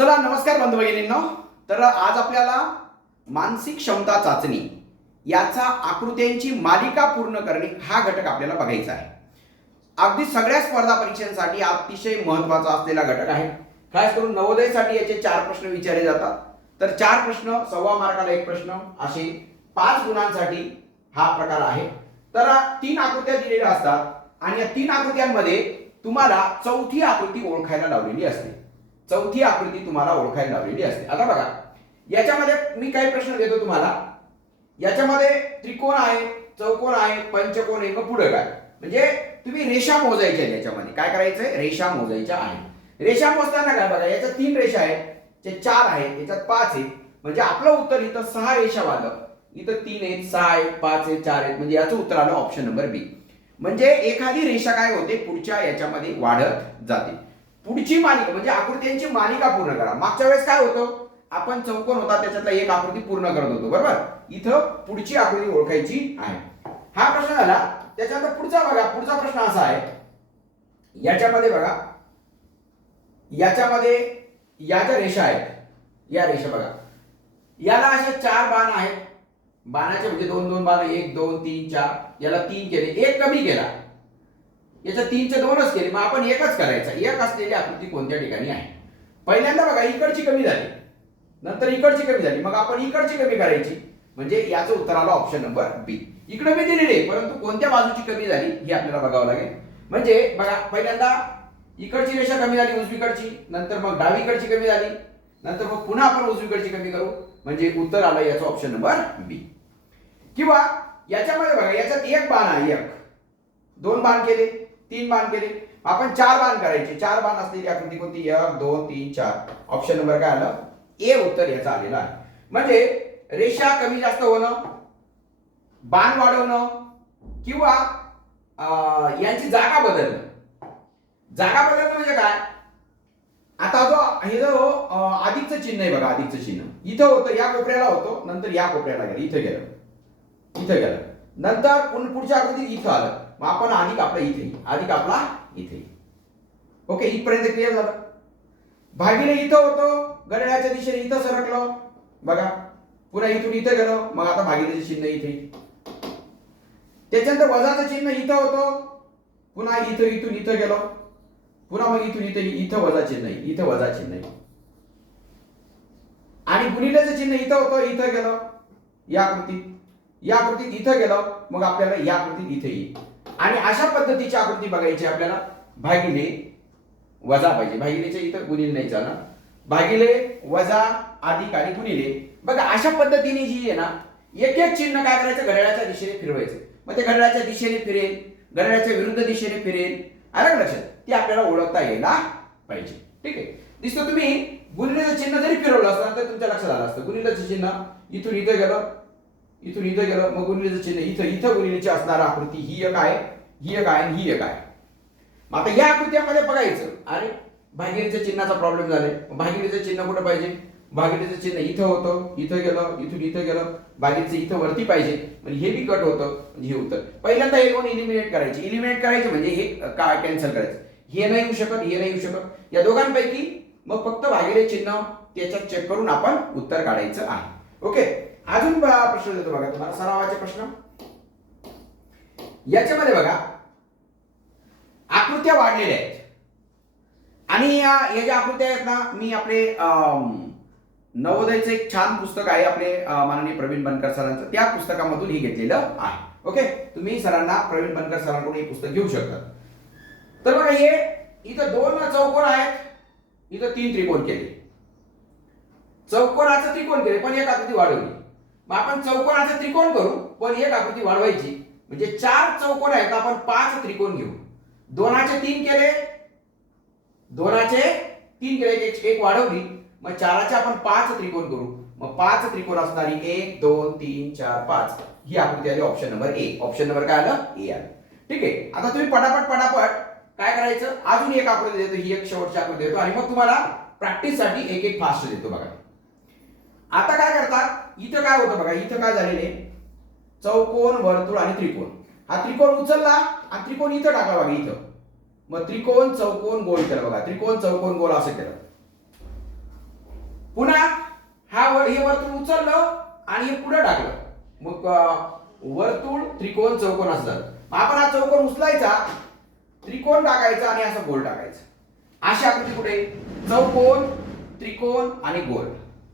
चला नमस्कार बंधू भगिनींनो. तर आज आपल्याला मानसिक क्षमता चाचणी याचा आकृत्यांची मालिका पूर्ण करणे हा घटक आपल्याला बघायचा आहे. अगदी सगळ्या स्पर्धा परीक्षांसाठी अतिशय महत्त्वाचा असलेला घटक आहे. खास करून नवोदयसाठी याचे 4 प्रश्न विचारले जातात. तर 4 प्रश्न, सव्वा मार्काला 1 प्रश्न, असे 5 गुणांसाठी हा प्रकार आहे. तर 3 आकृत्या दिलेल्या असतात आणि या 3 आकृत्यांमध्ये तुम्हाला चौथी आकृती ओळखायला लावलेली असते. चौथी आकृती तुम्हाला ओळखायला लावलेली असते. आता बघा, याच्यामध्ये मी काही प्रश्न देतो तुम्हाला. याच्यामध्ये त्रिकोण आहे, चौकोन आहे, पंचकोन आहे, मग पुढे काय, म्हणजे तुम्ही रेषा मोजायच्या. याच्यामध्ये काय करायचंय, रेषा मोजायच्या आहे. रेषा मोजताना काय बघा, याच्यात 3 रेषा आहेत, ते 4 आहेत, याच्यात 5 आहेत, म्हणजे आपलं उत्तर इथं 6 रेषा आलं. इथं 3 आहेत, 6 आहेत, 5 आहेत, 4 आहेत, म्हणजे याचं उत्तर आलं ऑप्शन नंबर बी. म्हणजे एखादी रेषा काय होते, पुढच्या याच्यामध्ये वाढत जाते. पुढची मालिका म्हणजे आकृत्यांची मालिका पूर्ण करा. मागच्या वेळेस काय होतं, आपण चौकोन होता त्याच्यातला एक आकृती पूर्ण करत होतो, बरोबर. इथं पुढची आकृती ओळखायची आहे. हा प्रश्न झाला. त्याच्यानंतर पुढचा बघा, पुढचा प्रश्न असा आहे. याच्यामध्ये बघा, याच्यामध्ये या ज्या रेषा आहेत, या रेषा बघा, याला असे 4 बाण आहेत. बाणाचे म्हणजे 2-2 बाण, 1 2 3 4. याला 3 केले, 1 कमी केला. याच्या 3चे 2च केले, मग आपण 1च करायचा. 1 असलेली आकृती कोणत्या ठिकाणी आहे. पहिल्यांदा बघा, इकडची कमी झाली, नंतर इकडची कमी झाली, मग आपण इकडची कमी करायची, म्हणजे याचं उत्तर आलं ऑप्शन नंबर बी. इकडे मी दिलेली आहे, परंतु कोणत्या बाजूची कमी झाली हे आपल्याला बघावं लागेल. म्हणजे बघा, पहिल्यांदा इकडची रेषा कमी झाली उजवीकडची, नंतर मग डावीकडची कमी झाली, नंतर मग पुन्हा आपण उजवीकडची कमी करू, म्हणजे उत्तर आलं याचं ऑप्शन नंबर बी. किंवा याच्यामध्ये बघा, याच्यात 1 बाण आहे, 1 2 बाण केले, 3 बाण केले, आपण 4 बाण करायचे. 4 बाण असलेली आकृती कोणती, 1 2 3 4. ऑप्शन नंबर काय आलं, ए उत्तर याचं आलेलं आहे. म्हणजे रेषा कमी जास्त होणं, बाण वाढवणं, किंवा यांची जागा बदलणं. जागा बदलणं म्हणजे काय, आता जो हे जो अधिकचं चिन्ह आहे बघा, अधिकचं चिन्ह इथं होतं, या कोपऱ्याला होतं, नंतर या कोपऱ्याला गेलं, इथं गेलं, इथं गेलं, नंतर पुढच्या आकृतीत इथं आलं, मग आपण अधिक आपला इथे, अधिक आपला इथे. ओके, इथपर्यंत क्लिअर झालं. भागिले इथं होतं, घड्याळाच्या दिशेने इथं सरकलं बघा, पुन्हा इथून इथं गेलं, मग आता भागिलेचं चिन्ह इथे. त्याच्यानंतर वजाचं चिन्ह इथं होतं, पुन्हा इथं इथून इथं गेलं, पुन्हा मग इथून इथं, इथं वजा चिन्ह, इथं वजा चिन्ह, आणि गुणिलेचं चिन्ह इथं होतं, इथं गेलं, या आकृतीत, या आकृतीत इथं गेलं, मग आपल्याला या आकृतीत इथे येईल. आणि अशा पद्धतीची आकृती बघायची आपल्याला. भागिले वजा पाहिजे, भागिलेच्या इथं गुणिले नाही चालणार, भागिले वजा अधिक आणि गुणिले. बघा, अशा पद्धतीने जी आहे ना, एक एक चिन्ह काय करायचं, घड्याळाच्या दिशेने फिरवायचं. मग ते घड्याळाच्या दिशेने फिरेल, घड्याळाच्या विरुद्ध दिशेने फिरेल, आलं लक्षात, ते आपल्याला ओळखता यायला पाहिजे. ठीक आहे, दिसतं. तुम्ही गुणिलेचं चिन्ह जरी फिरवलं असतं तर तुमच्या लक्षात आलं असतं. गुणिलेचं चिन्ह इथून इथं गेलं, इथून इथं गेलं, मग गुणिलेचं चिन्ह इथं, इथं गुणिलेची असणारी आकृती ही एक आहे, ही एक आहे, ही एक आहे. मग आता या आकृत्यामध्ये बघायचं, अरे भागिलेच्या चिन्हाचा प्रॉब्लेम झालाय, भागिलेचं चिन्ह कुठं पाहिजे, भागिलेचं चिन्ह इथं होतं, इथं गेलं, इथून इथं गेलं, भागिलेचं इथं वरती पाहिजे, म्हणजे हे बी कट होतं, म्हणजे हे उत्तर. पहिल्यांदा हे दोन इलिमिनेट करायचे. इलिमिनेट करायचे म्हणजे हे काय कॅन्सल करायचं. हे नाही येऊ शकत, हे नाही येऊ शकत, या दोघांपैकी मग फक्त भागिले चिन्ह त्याच्यात चेक करून आपण उत्तर काढायचं आहे. ओके, अजून प्रश्न देतो बघा तुम्हाला, सरावाचे प्रश्न. याच्यामध्ये बघा, आकृत्या वाढलेल्या आहेत आणि या ज्या आकृत्या आहेत ना, मी आपले नवोदयचं एक छान पुस्तक आहे आपले माननीय प्रवीण बनकर सरांचं, त्या पुस्तकामधून हे घेतलेलं आहे. ओके, तुम्ही सरांना, प्रवीण बनकर सरांकडून हे पुस्तक घेऊ शकता. तर बघा, हे इथं 2 चौकोन आहेत, इथं 3 त्रिकोण केले, चौकोनाचं त्रिकोण केले, पण एक आकृती वाढवली. मग आपण चौकोनाचं त्रिकोण करू, पण एक आकृती वाढवायची, म्हणजे 4 चौकोन आहेत, आपण 5 त्रिकोण घेऊ. 2चे 3 केले, 2चे 3 केले, एक वाढवली, मग 4चे आपण 5 त्रिकोण करू. मग 5 त्रिकोण असणारी 1 2 3 4 5 ही आकृती आली option number A. Option number काय आलं, ए आलं. ठीक आहे, आता तुम्ही पटापट काय करायचं, अजून एक आकृती देतो, ही एक शेवटची आकृती देतो, आणि मग तुम्हाला प्रॅक्टिस साठी एक एक फास्ट देतो. बघा, आता काय करतात, इथं काय होतं बघा, इथं काय झालेले, चौकोन, वर्तुळ आणि त्रिकोण. हा त्रिकोण उचलला आणि त्रिकोण इथं टाकला बघा, इथं. मग त्रिकोण चौकोन गोल केलं बघा, त्रिकोण चौकोन गोल असं केलं. पुन्हा हे वर्तुळ उचललं आणि हे पुढे टाकलं, मग वर्तुळ त्रिकोण चौकोन असं झालं. आपण हा चौकोन उचलायचा, त्रिकोण टाकायचा आणि असं गोल टाकायचं. अशी आकृती कुठे? चौकोन, त्रिकोण आणि गोल.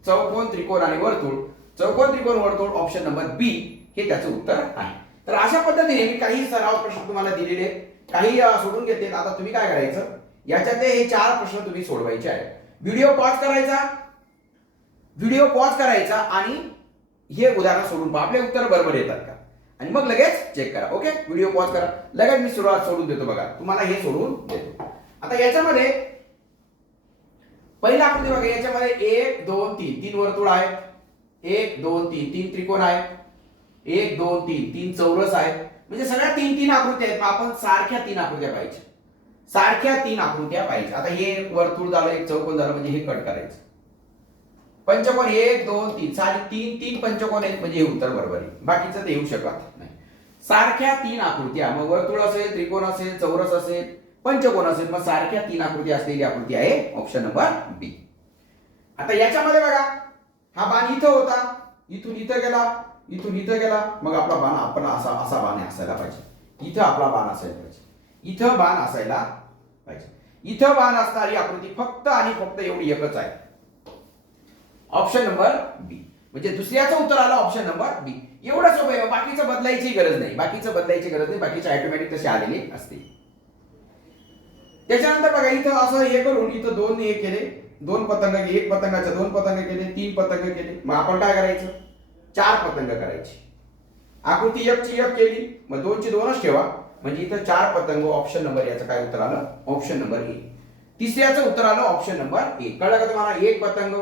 चौकोन, त्रिकोण आणि वर्तुळ. चौकोन, त्रिकोण, वर्तुळ. ऑप्शन नंबर बी हे त्याचं उत्तर आहे. तर अशा पद्धतीने मी काही सराव प्रश्न तुम्हाला दिलेले, काही सोडून घेतले. आता तुम्ही काय करायचं, याच्यातले हे 4 प्रश्न तुम्ही सोडवायचे आहेत. व्हिडिओ पॉज करायचा आणि हे उदाहरण सोडून पहा, आपले उत्तर बरोबर येतात का, आणि मग लगेच चेक करा. ओके, व्हिडिओ पॉज करा, लगेच मी सुरुवात सोडून देतो. बघा, तुम्हाला हे सोडून देतो. आता याच्यामध्ये पहिला आकृती बघा, याच्यामध्ये 1 2 3 3 वर्तुळ आहेत. 1 2 3 3 त्रिकोण आहेत. 1 2 3 3 चौरस आहेत. म्हणजे सगळ्या 3 आकृत्या आहेत. आपण सारख्या 3 आकृत्या पाहिजे, सारख्या 3 आकृत्या पाहिजे. आता हे वर्तुळ झालं, एक चौकोन झालं, म्हणजे हे कट करायचं. पंचकोन 1 2 3 सारी 3 पंचकोन आहेत, म्हणजे हे उत्तर बरोबर आहे. बाकीचं ते येऊ शकत नाही. सारख्या 3 आकृत्या, मग वर्तुळ असेल, त्रिकोण असेल, चौरस असेल, पंचकोन असेल, मग सारख्या 3 आकृती असलेली आकृती आहे ऑप्शन नंबर बी. आता याच्यामध्ये बघा, हा बाण इथं होता, इथून इथं गेला, इथून इथं गेला, मग आपला बाण आपण असा बाण असायला पाहिजे. इथं आपला बाण असायला पाहिजे, इथं बाण असायला पाहिजे. इथं बाण असणारी आकृती फक्त आणि फक्त एवढी एकच आहे, ऑप्शन नंबर बी. म्हणजे दुसऱ्याचं उत्तर आलं ऑप्शन नंबर बी. एवढं सोपं आहे, बाकीचं बदलायची गरज नाही, बाकीचे ऑटोमॅटिक तसे आलेले असते. त्याच्यानंतर बघा, इथं असं हे करून इथं 2 हे केले, 2 पतंग, 1 पतंगाचे 2 पतंग केले, 3 पतंग केले. मग आपण काय करायचं, 4 पतंग करायची. आकृती 1 ची 1 केली, मग 2 ची 2च ठेवा, म्हणजे इथं 4 पतंग. ऑप्शन नंबर याचं काय उत्तर आलं, ऑप्शन नंबर ए. तिसऱ्याचं उत्तर आलं ऑप्शन नंबर ए. कळलं का तुम्हाला? 1 पतंग,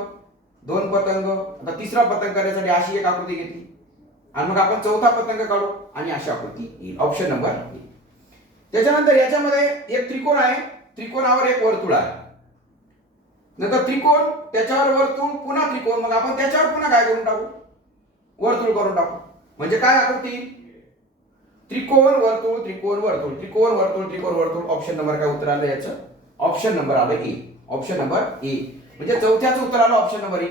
2 पतंग. आता तिसरा पतंग करण्यासाठी अशी एक आकृती घेतली, आणि मग आपण चौथा पतंग काढू आणि अशी आकृती येईल, ऑप्शन नंबर ए. त्याच्यानंतर याच्यामध्ये एक त्रिकोण आहे, त्रिकोणावर एक वर्तुळ आहे, नंतर त्रिकोण, त्याच्यावर वर्तुळ, पुन्हा त्रिकोण, मग आपण त्याच्यावर पुन्हा काय करून टाकू, वर्तुळ करून टाकू. म्हणजे काय आकृती, त्रिकोण वर्तुळ, त्रिकोण वर्तुळ, त्रिकोण वर्तुळ, त्रिकोण वर्तुळ. ऑप्शन नंबर काय उत्तर आलं याचं, ऑप्शन नंबर आलं ए, ऑप्शन नंबर ए. म्हणजे चौथ्याचं उत्तर आलं ऑप्शन नंबर ए.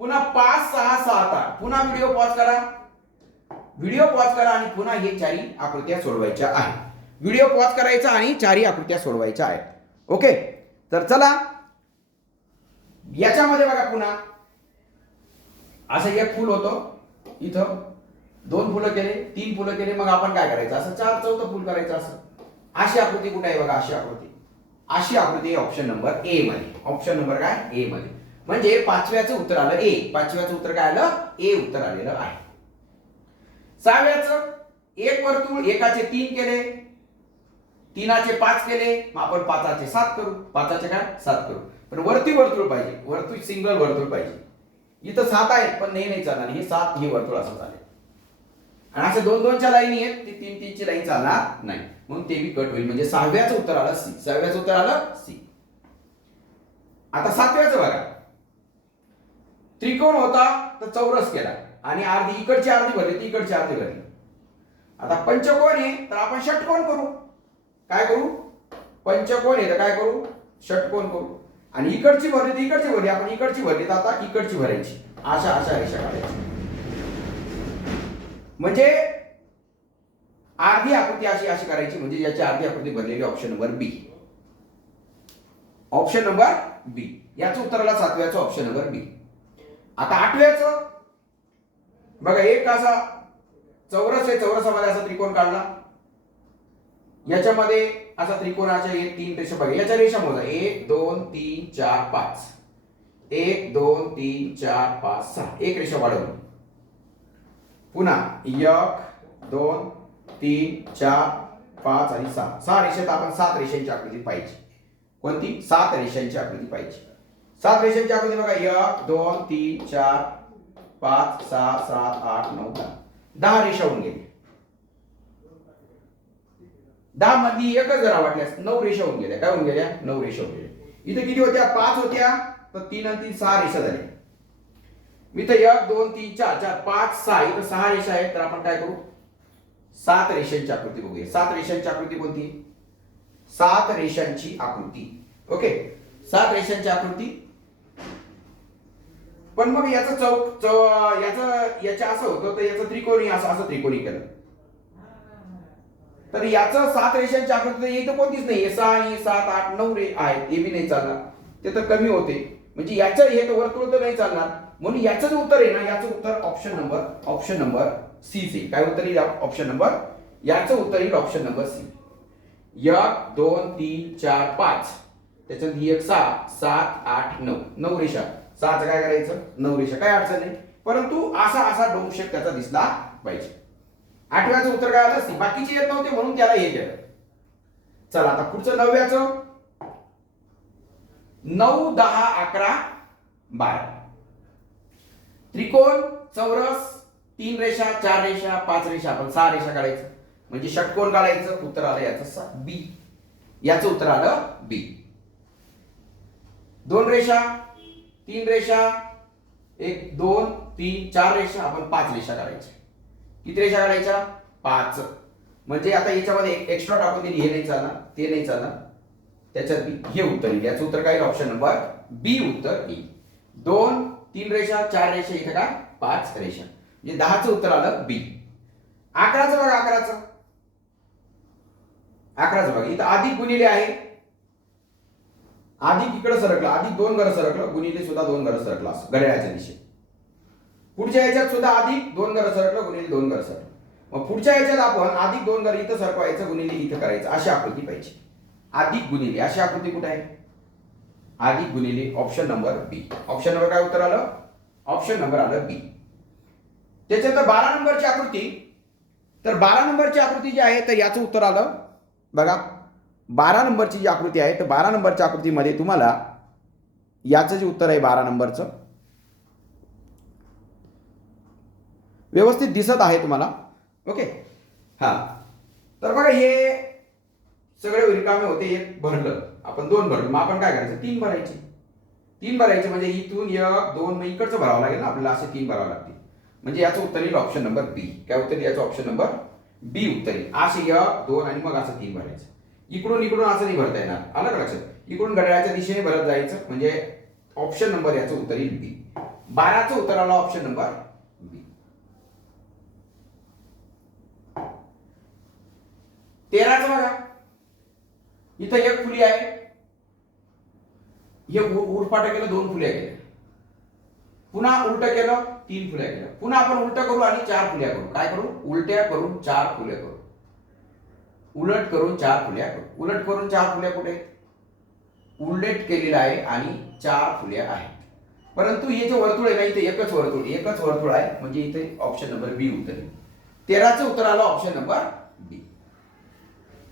पुन्हा 5 6 7 8. पुन्हा व्हिडिओ पॉज करा आणि पुन्हा हे 4 आकृत्या सोडवायच्या आहेत. व्हिडिओ पॉज करायचा आणि 4 आकृत्या सोडवायच्या आहेत. ओके, तर चला याच्यामध्ये बघा, पुन्हा असं एक फूल होतं, इथं 2 फुलं केले, 3 फुलं केले, मग आपण काय करायचं, असं 4 फुल करायचं. असं अशी आकृती कुठे आहे बघा, अशी आकृती ऑप्शन नंबर ए मध्ये. ऑप्शन नंबर काय, ए मध्ये. म्हणजे 5व्याचं उत्तर आलं ए. 5व्याचं उत्तर काय आलं, ए उत्तर आलेलं आहे. 6व्याचं एक वर्तुळ, एकाचे 3 केले, 3चे 5 केले, मग आपण 5चे 7 करू. 5चे काय 7 करू, पण वरती वर्तुळ पाहिजे, वर्तुळ सिंगल वर्तुळ पाहिजे. इथं 7 आहेत, पण नाही चालणार, हे 7 हे वर्तुळ असं चालेल. आणि असे 2-2च्या लाईनी आहेत, ती 3-3ची लाईन चालणार नाही, म्हणून ते बी कट होईल. म्हणजे 6व्याचं उत्तर आलं सी. 6व्याचं उत्तर आलं सी. आता 7व्याचं बघा, त्रिकोण होता तर चौरस केला, आणि अर्धी इकडची अर्धी भरली, ती इकडची अर्धी भरली. आता पंचकोन आहे तर आपण षटकोन करू. काय करू, पंचकोन आहे तर काय करू, षटकोन करू. आणि इकडची भरली ती इकडची भरली, आपण इकडची भरली तर आता इकडची भरायची. अशा रेषा काढायची. म्हणजे अर्धी आकृती अशी करायची, म्हणजे याची अर्धी आकृती भरलेली. ऑप्शन नंबर बी, ऑप्शन नंबर बी. याचं उत्तर आलं 7व्याचं, ऑप्शन नंबर बी. आता 8व्याचं बघा, एक असा चौरस आहे, चौरसामध्ये असा त्रिकोण काढला, याच्यामध्ये असा त्रिकोणाच्या 3 रेषा बघा, याच्या रेषा मोजा, 1 2 3 4 5, 1 2 3 4 5 6. एक रेषा वाढवली, पुन्हा 1 2 3 4 5 आणि 6. 6 रेषेत आपण 7 रेषांची आकृती पाहिजे. कोणती, 7 रेषांची आकृती पाहिजे. 7 रेषांची आकृती बघा, 1 2 3 4 5 6 7 8 9 10. 10 रेषा होऊन गेली. 10 मधली एकच जरा वाटल्यास 9 रेषा होऊन गेल्या. काय होऊन गेल्या, 9 रेषा होऊन गेल्या. इथे किती होत्या, 5 होत्या, तर 3 आणि 3 6 रेषा झाल्या. इथे 1 2 3 4 4 5 6, इथे 6 रेषा आहेत, तर आपण काय करू, 7 रेषांची आकृती बघूया. 7 रेषांची आकृती कोणती, 7 रेषांची आकृती. ओके, 7 रेषांची आकृती. पण मग याचं याचं असं होतं तर याचं त्रिकोणी असं त्रिकोणी केलं तर याचं 7 रेषांची आकृती इथं कोणतीच नाही. 6 7 8 9 आहेत, हे बी नाही चालणार, ते तर कमी होते. म्हणजे याचं हे तर वर्तुळ तर नाही चालणार. म्हणून याचं जे उत्तर आहे ना, याचं उत्तर ऑप्शन नंबर सी सी. काय उत्तर येईल ऑप्शन नंबर? याचं उत्तर येईल ऑप्शन नंबर सी. 1 2 3 4 5 त्याच्यात ही एक 6 7 8 9 9 रेषा. 6चं काय करायचं? 9 रेषा, काय अडचण नाही. परंतु असा डोम शेप त्याचा दिसला पाहिजे. 8व्याचं उत्तर काय आलं? सी. बाकीचे येत नव्हते म्हणून त्याला हे केलं. चला आता पुढचं 9व्याचं. 9 10 11 12 त्रिकोण, चौरस, 3 रेषा 4 रेषा 5 रेषा, आपण 6 रेषा काढायचं. म्हणजे षटकोन काढायचं. उत्तर आलं याचं बी. याचं उत्तर आलं बी. 2 रेषा 3 रेषा 1 2 3 4 रेषा, आपण 5 रेषा काढायच्या. किती रेषा काढायच्या? 5. म्हणजे आता याच्यामध्ये एक्स्ट्रा टाकून दिली, हे नाही चालणार, ते नाही चालणार, त्याच्यात बी हे उत्तर येईल. याचं उत्तर काय? ऑप्शन नंबर बी उत्तर येईल. 2 3 रेषा 4 रेषा, इथे काय? 5 रेषा. म्हणजे 10चं उत्तर आलं बी. 11चं बघा. 11चं बघा, इथं अधिक गुणिले आहे. अधिक इकडे सरकला, अधिक 2 घरं सरकलं, गुणिले सुद्धा 2 घरं सरकलं, असं घड्याळाच्या दिशेने. पुढच्या याच्यात सुद्धा अधिक 2 घरं सरकलं, गुणिले 2 घरं सरकलं. मग पुढच्या याच्यात आपण अधिक 2 घरं इथं सरकवायचं, गुणिले इथं करायचं, अशी आकृती पाहिजे. अधिक गुणिले अशी आकृती कुठे आहे? अधिक गुणिले ऑप्शन नंबर बी. ऑप्शन नंबर काय उत्तर आलं? ऑप्शन नंबर आलं बी. त्याच्यानंतर 12 नंबरची आकृती. तर 12 नंबरची आकृती जी आहे तर याचं उत्तर आलं बघा. 12 नंबरची जी आकृती आहे तर 12 नंबरच्या आकृतीमध्ये तुम्हाला याचं जे उत्तर आहे 12 नंबरचं व्यवस्थित दिसत आहे तुम्हाला. ओके, हा. तर बघा हे सगळे रिकामे होते. एक भरलं, आपण 2 भरलं, मग आपण काय करायचं? 3 भरायचे. 3 भरायचे म्हणजे इथून 1 2 मग इकडचं भरावं लागेल ना आपल्याला, असे 3 भरावं लागतील. म्हणजे याचं उत्तर येईल ऑप्शन नंबर बी. काय उत्तर? याचं ऑप्शन नंबर बी उत्तर येईल. असे 1 2 आणि मग असं 3 भरायचं. इकडून असं नाही भरता येणार, आलं का लक्षात? इकडून घड्याळाच्या दिशेने भरत जायचं, म्हणजे ऑप्शन नंबर याचं उत्तर येईल बी. 12चं उत्तर आलं ऑप्शन नंबर बी. 13चं बघा. इथं एक फुली आहे, हे उरफाट केलं, 2 फुल्या केल्या. पुन्हा उलट केलं, 3 फुल्या केल्या. पुन्हा आपण उलट करू आणि 4 फुल्या करू. काय करू? उलट्या करून 4 फुल्या करू. उलट करून 4 फुल्या करू. उलट करून 4 फुल्या कुठे? उलट केलेला आहे आणि 4 फुल्या आहेत. परंतु हे जे वर्तुळ आहे ना, इथे एकच वर्तुळ आहे, म्हणजे इथे ऑप्शन नंबर बी उत्तर येईल. 13चं उत्तर आलं ऑप्शन नंबर बी.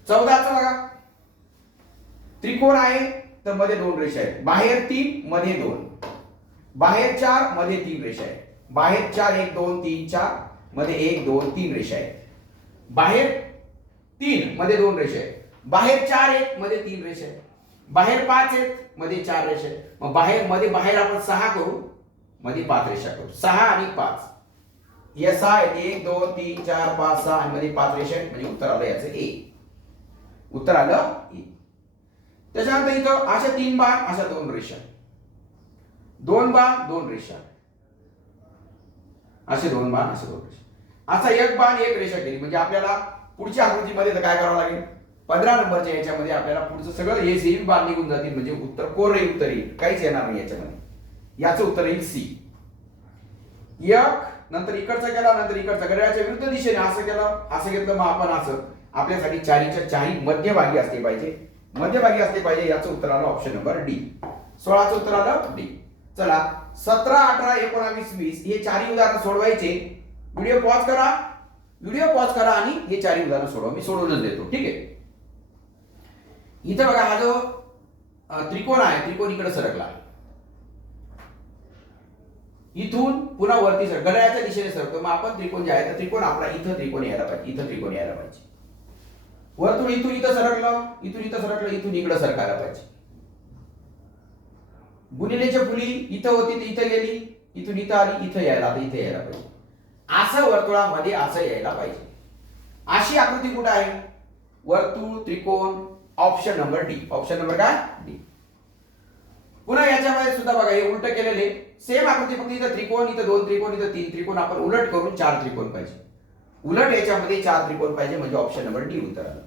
14चं बघा. त्रिकोण आहे तर मध्ये 2 रेषा आहेत. बाहेर 3 मध्ये 2, बाहेर 4 मध्ये 3 रेषा आहेत. बाहेर 4 1 2 3 4 मध्ये 1 2 3 रेषा आहेत. बाहेर 3 मध्ये 2 रेषा आहेत. बाहेर 4 1 मध्ये 3 रेषा आहेत. बाहेर 5 1 मध्ये 4 रेषा आहेत. मग बाहेर आपण 6 करू, मध्ये 5 रेषा करू. 6 आणि 5 या 6 आहेत. 1 2 3 4 5 6 आणि मध्ये 5 रेषा आहेत. म्हणजे उत्तर आलं याचं ए. उत्तर आलं ए. त्याच्यानंतर इथं अशा 3 बाण, अशा 2 रेषा, 2 बाण 2 रेषा, असे 2 बाण, असे 2 रेषा, असा 1 बाण 1 रेषा केली. म्हणजे आपल्याला पुढच्या आकृतीमध्ये काय करावं लागेल? 15 नंबरच्या याच्यामध्ये आपल्याला पुढचं सगळं हे सेम बाण निघून जातील. म्हणजे उत्तर कोरे उत्तर येईल, काहीच येणार नाही याच्यामध्ये. याचं उत्तर येईल सी. 1 नंतर इकडचा केला, नंतर इकडचा, घड्याळाच्या विरुद्ध दिशेने असं केलं, असं घेतलं, मग आपण असं. आपल्यासाठी चारीच्या चारी मध्यभागी असले पाहिजे, मध्यभागी असले पाहिजे. याचं उत्तर आलं ऑप्शन नंबर डी. 16चं उत्तर आलं डी. चला 17 18 19 20 हे चारही उदाहरण सोडवायचे. व्हिडिओ पॉज करा आणि हे चारही उदाहरण सोडवा. मी सोडवूनच देतो, ठीक आहे. इथं बघा, हा जो त्रिकोण आहे, त्रिकोण इकडे सरकला, इथून पुन्हा वरती घड्याळाच्या दिशेने सरकतो. मग आपण त्रिकोण जे आहे तर त्रिकोण आपला इथं त्रिकोण यायला पाहिजे, इथं त्रिकोण यायला पाहिजे. वर्तुळ इथून इथं सरकलं, इथून इथं सरकलं, इथून इकडे सरकायला पाहिजे. गुणिलेच्या फुली इथं होती ती इथं गेली, इथून इथं आली, इथं यायला, आता इथं यायला पाहिजे. असं वर्तुळामध्ये असं यायला पाहिजे. अशी आकृती कुठे आहे? वर्तुळ, त्रिकोण, option number D. Option number काय? डी. पुन्हा याच्यामध्ये सुद्धा बघा हे उलट केलेले सेम आकृती, फक्त इथं त्रिकोण, इथं 2 त्रिकोण, इथं 3 त्रिकोण, आपण उलट करून 4 त्रिकोण पाहिजे. उलट याच्यामध्ये 4 त्रिकोण पाहिजे, म्हणजे ऑप्शन नंबर डी उत्तर आलं.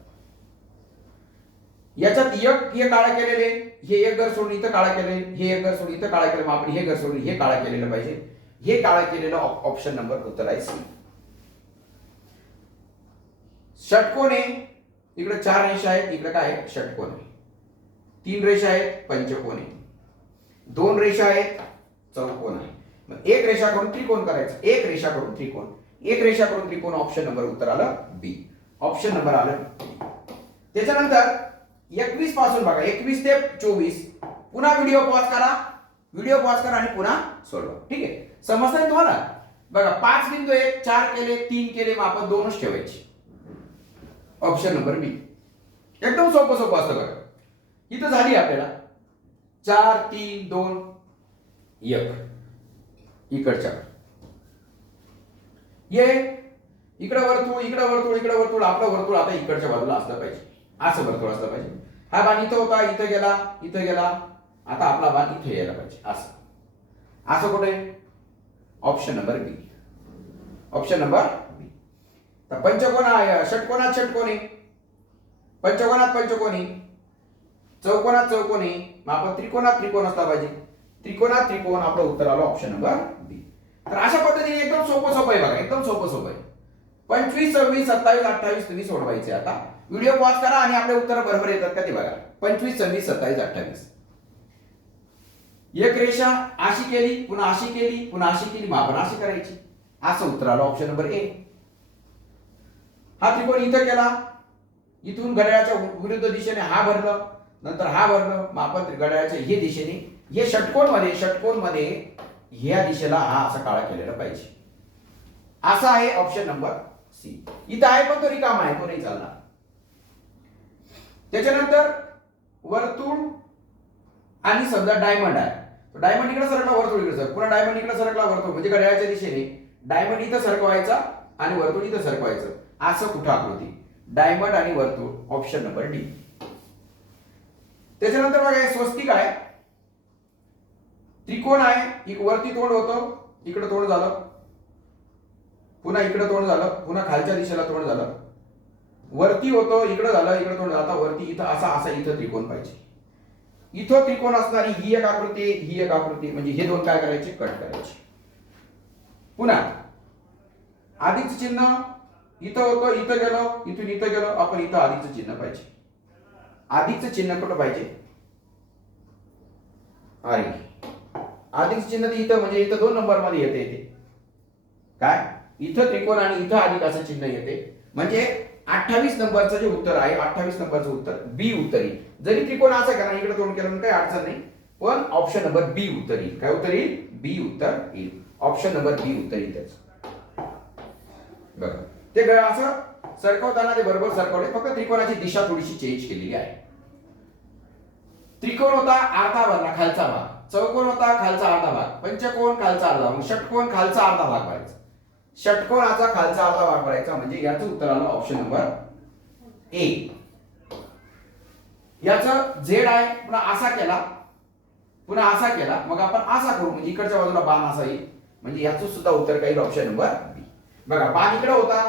याच्यात हे काळा केलेले, हे एक घर सोडून इथं काळा केले, हे एक घर सोडून इथं काळा केलं, मग आपण हे घर सोडून हे काळा केलेलं पाहिजे. हे काळा केलेलं ऑप्शन नंबर उत्तर आहे सी. षटकोन आहे, इकडे 4 रेषा आहेत, इकडे काय आहे षटकोन आहे. 3 रेषा आहेत पंचकोन आहे, 2 रेषा आहेत चौकोन आहे. मग एक रेषा करून त्रिकोण करायचं, एक रेषा करून त्रिकोण, एक रेषा करून त्रिकोण, ऑप्शन नंबर उत्तर आलं बी. ऑप्शन नंबर आलं. त्याच्यानंतर 21 पासून बघा 21 ते 24 पुन्हा व्हिडिओ पॉज करा, व्हिडिओ पॉज करा आणि पुन्हा सोडवा. ठीक आहे, समजतंय तुम्हाला? बघा 5 बिंदू आहेत, 4 केले, 3 केले, मग आपण 2च ठेवायचे. ऑप्शन नंबर बी. एकदम सोपं सोपं असतं बघा. इथं झाली आपल्याला 4 3 2 1. इकडच्या ये इकडे वर्तुळ, इकडे वर्तुळ, इकडे वर्तुळ, आपलं वर्तुळ आता इकडच्या बाजूला असलं पाहिजे, असं वर्तुळ असलं पाहिजे. हा बाण इथं होता, इथं गेला, इथं गेला, आता आपला बाण इथे यायला पाहिजे, असं. असं कुठे? ऑप्शन नंबर बी. ऑप्शन नंबर बी. तर पंचकोना षटकोनात षटकोनी, पंचकोनात पंचकोनी, चौकोनात चौकोनी, मग आपण त्रिकोणात त्रिकोण असला पाहिजे. त्रिकोणात त्रिकोण, आपलं उत्तर आलं ऑप्शन नंबर बी. तर अशा पद्धतीने एकदम सोपं सोपं आहे बघा, एकदम सोपं सोपं आहे. 25 26 27 28 तुम्ही सोडवायचे. आता व्हिडिओ पॉज करा आणि आपले उत्तर बरोबर येतात का ते बघा. 25 26 27 28. एक रेषा अशी केली, पुन्हा अशी केली, पुन्हा अशी केली, मग आपण अशी करायची, असं उत्तर आलं ऑप्शन नंबर ए. हा त्रिकोण इथं केला, इथून घड्याळाच्या विरुद्ध दिशेने हा भरलं, नंतर हा भरलं, मग आपण घड्याळाच्या हे दिशेने, हे षटकोन मध्ये ह्या दिशेला हा असा काळा केलेला पाहिजे. असा आहे ऑप्शन नंबर सी. इथं आहे पण तो रिकामा आहे, तो नाही चालणार. त्याच्यानंतर वर्तुळ आणि समजा डायमंड आहे, डायमंड इकडे सरकला, वर्तुळ इकडे सरकला, पुन्हा डायमंड इकडे सरकला, वर्तुळ, म्हणजे घड्याळाच्या दिशेने डायमंड इथं सरकवायचा आणि वर्तुळ इथं सरकवायचं, असं कुठं आकृती. डायमंड आणि वर्तुळ, ऑप्शन नंबर डी. त्याच्यानंतर बघा स्वस्तिक आहे, त्रिकोण आहे, एक वरती तोंड होतं, इकडे तोंड झालं, पुन्हा इकडे तोंड झालं, पुन्हा खालच्या दिशेला तोंड झालं, वरती होतं, इकडे झालं, इकडे तोंड झालं, वरती इथं असा असा इथं त्रिकोण पाहिजे. इथं त्रिकोण असणारी ही एक आकृती, ही एक आकृती, म्हणजे हे दोन काय करायचे, कट करायचे. पुन्हा अधिकचं चिन्ह इथं होतं, इथं गेलं, इथून इथं गेलं, आपण इथं अधिकचं चिन्ह पाहिजे. अधिकचं चिन्ह कुठं पाहिजे? अरे अधिकचं चिन्ह इथं, म्हणजे इथं 2 नंबर मध्ये येते काय, इथं त्रिकोण आणि इथं अधिक असं चिन्ह येते, म्हणजे 28 नंबरचं जे उत्तर आहे, 28 नंबरचं उत्तर बी उत्तर येईल. जरी त्रिकोण असं करा, इकडे तोंड केलं काही अडचण नाही, पण ऑप्शन नंबर बी उत्तर येईल. काय उत्तर येईल? बी उत्तर येईल. ऑप्शन नंबर बी उत्तर येईल त्याचं. बघा ते असं सरकवताना ते बरोबर सरकवले, फक्त त्रिकोणाची दिशा थोडीशी चेंज केलेली आहे. त्रिकोण होता अर्धा भरला खालचा भाग, चौकोन होता खालचा अर्धा भाग, पंचकोन खालचा अर्धा भाग, षटकोन खालचा अर्धा भाग भरायचा. षटकोनाचा खालचा अर्धा भाग भरायचा, म्हणजे याचं उत्तर आलं ऑप्शन नंबर ए. याचं झेड आहे, पुन्हा असा केला, पुन्हा असा केला, मग आपण असा करू, म्हणजे इकडच्या बाजूला बाण असा येईल, म्हणजे याचं सुद्धा उत्तर काही ऑप्शन नंबर बी. बघा बाण इकडे होता,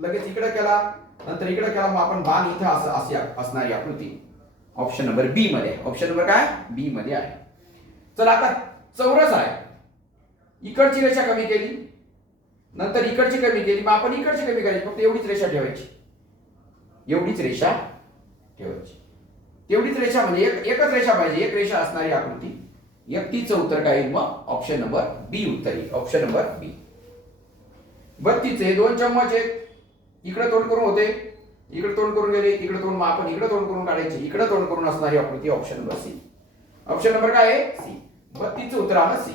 लगेच इकडे केला, नंतर इकडे केला, मग आपण बाण इथं असं अशी असणारी आकृती ऑप्शन नंबर बी मध्ये. ऑप्शन नंबर काय? बी मध्ये आहे. चला आता चौरस आहे, इकडची रेषा कमी केली, नंतर इकडची कमी केली, मग आपण इकडची कमी करायची, फक्त एवढीच रेषा ठेवायची, एवढीच रेषा ठेवायची, तेवढीच रेषा, म्हणजे एकच रेषा पाहिजे, एक रेषा असणारी आकृती. 31चं उत्तर काय येईल? मग ऑप्शन नंबर बी उत्तर येईल. ऑप्शन नंबर बी. 32 2 चम्मच आहेत, इकडे तोंड करून होते, इकडे तोंड करून गेले, इकडे तोंड, मग आपण इकडे तोंड करून काढायचे, इकडे तोंड करून असणारी आकृती option number C. Option number काय आहे? सी. 32चं उत्तर आलं सी.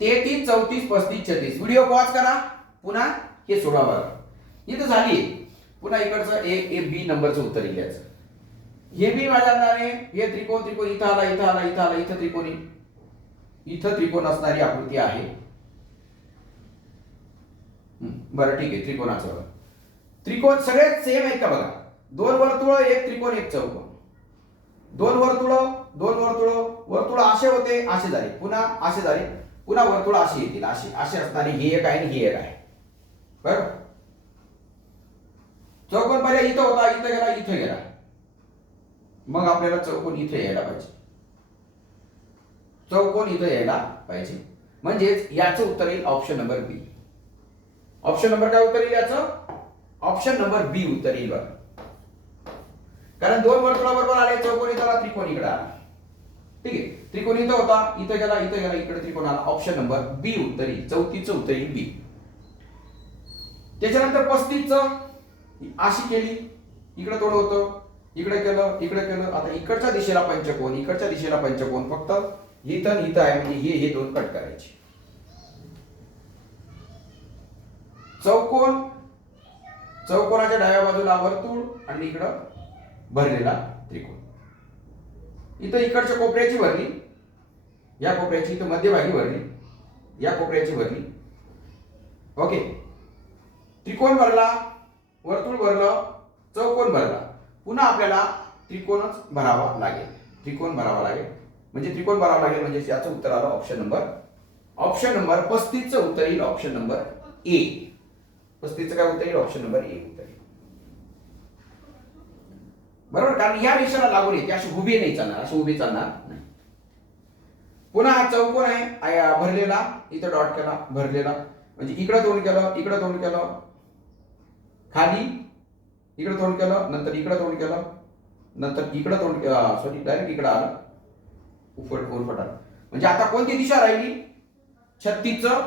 33 34 35 36. व्हिडिओ पॉज करा, पुन्हा हे सोडवा बघा. इथं झाली, पुन्हा इकडचं ए बी नंबरचं उत्तर घ्यायचं. हे बी माझ्या अंदाने हे त्रिकोण त्रिकोण इथं आला, इथं आला, इथं आला, इथं त्रिकोणी, इथं त्रिकोण असणारी आकृती आहे. बरं ठीक आहे, त्रिकोणाचं त्रिकोण सगळे सेम आहेत का बघा, 2 वर्तुळ, 1 त्रिकोण, 1 चौकोन. दोन वर्तुळ असे होते, असे झाले, पुन्हा असे झाले, पुन्हा वर्तुळ असे येतील, असे असे असणारे हे एक आहे आणि हे एक आहे. बरोबर. चौकोन पहिले इथं होता, इथं गेला, मग आपल्याला चौकोन इथे यायला पाहिजे. चौकोन इथं यायला पाहिजे. म्हणजेच याचं उत्तर येईल ऑप्शन नंबर बी. ऑप्शन नंबर काय उत्तर येईल याचं? ऑप्शन नंबर बी उत्तर येईल बघा. कारण दोन वर्तुळाबरोबर आले, चौकोन इथं आला, त्रिकोण इकडे आला. ठीक आहे, त्रिकोण इथं होता, इथं गेला, इकडे त्रिकोण आला. ऑप्शन नंबर बी उत्तर येईल. 34चं उत्तर येईल बी. त्याच्यानंतर 35चं अशी केली, इकडे थोडं होतं, इकडे केलं. आता इकडच्या दिशेला पंचकोन, फक्त इथं आहे म्हणजे हे दोन कट करायचे. चौकोनाच्या डाव्या बाजूला वर्तुळ आणि इकडं भरलेला त्रिकोण. इथं इकडच्या कोपऱ्याची भरली, या कोपऱ्याची इथं मध्यभागी भरली, या कोपऱ्याची भरली. ओके. त्रिकोण भरला, वर्तुळ भरलं, चौकोन भरला. पुन्हा आपल्याला त्रिकोणच भरावा लागेल. म्हणजे त्रिकोण भरावा लागेल म्हणजे याचं उत्तर आलं ऑप्शन नंबर 35चं उत्तर येईल ऑप्शन नंबर ए. 35चं काय उत्तर येईल? ऑप्शन नंबर ए उत्तर येईल. बरोबर. कारण या रेषेला लागून येते, अशी उभी नाही चालणार, अशी उभी चालणार नाही. पुन्हा हा चौकोन आहे भरलेला, इथं डॉट केला, भरलेला, म्हणजे इकडं तोंड केलं, खाली इकडं तोंड केलं, नंतर इकडं तोंड केलं, नंतर इकडं तोंड केलं, सॉरी डायरेक्ट इकडं आलं, उलफट आलं. म्हणजे आता कोणती दिशा राहिली? 36चं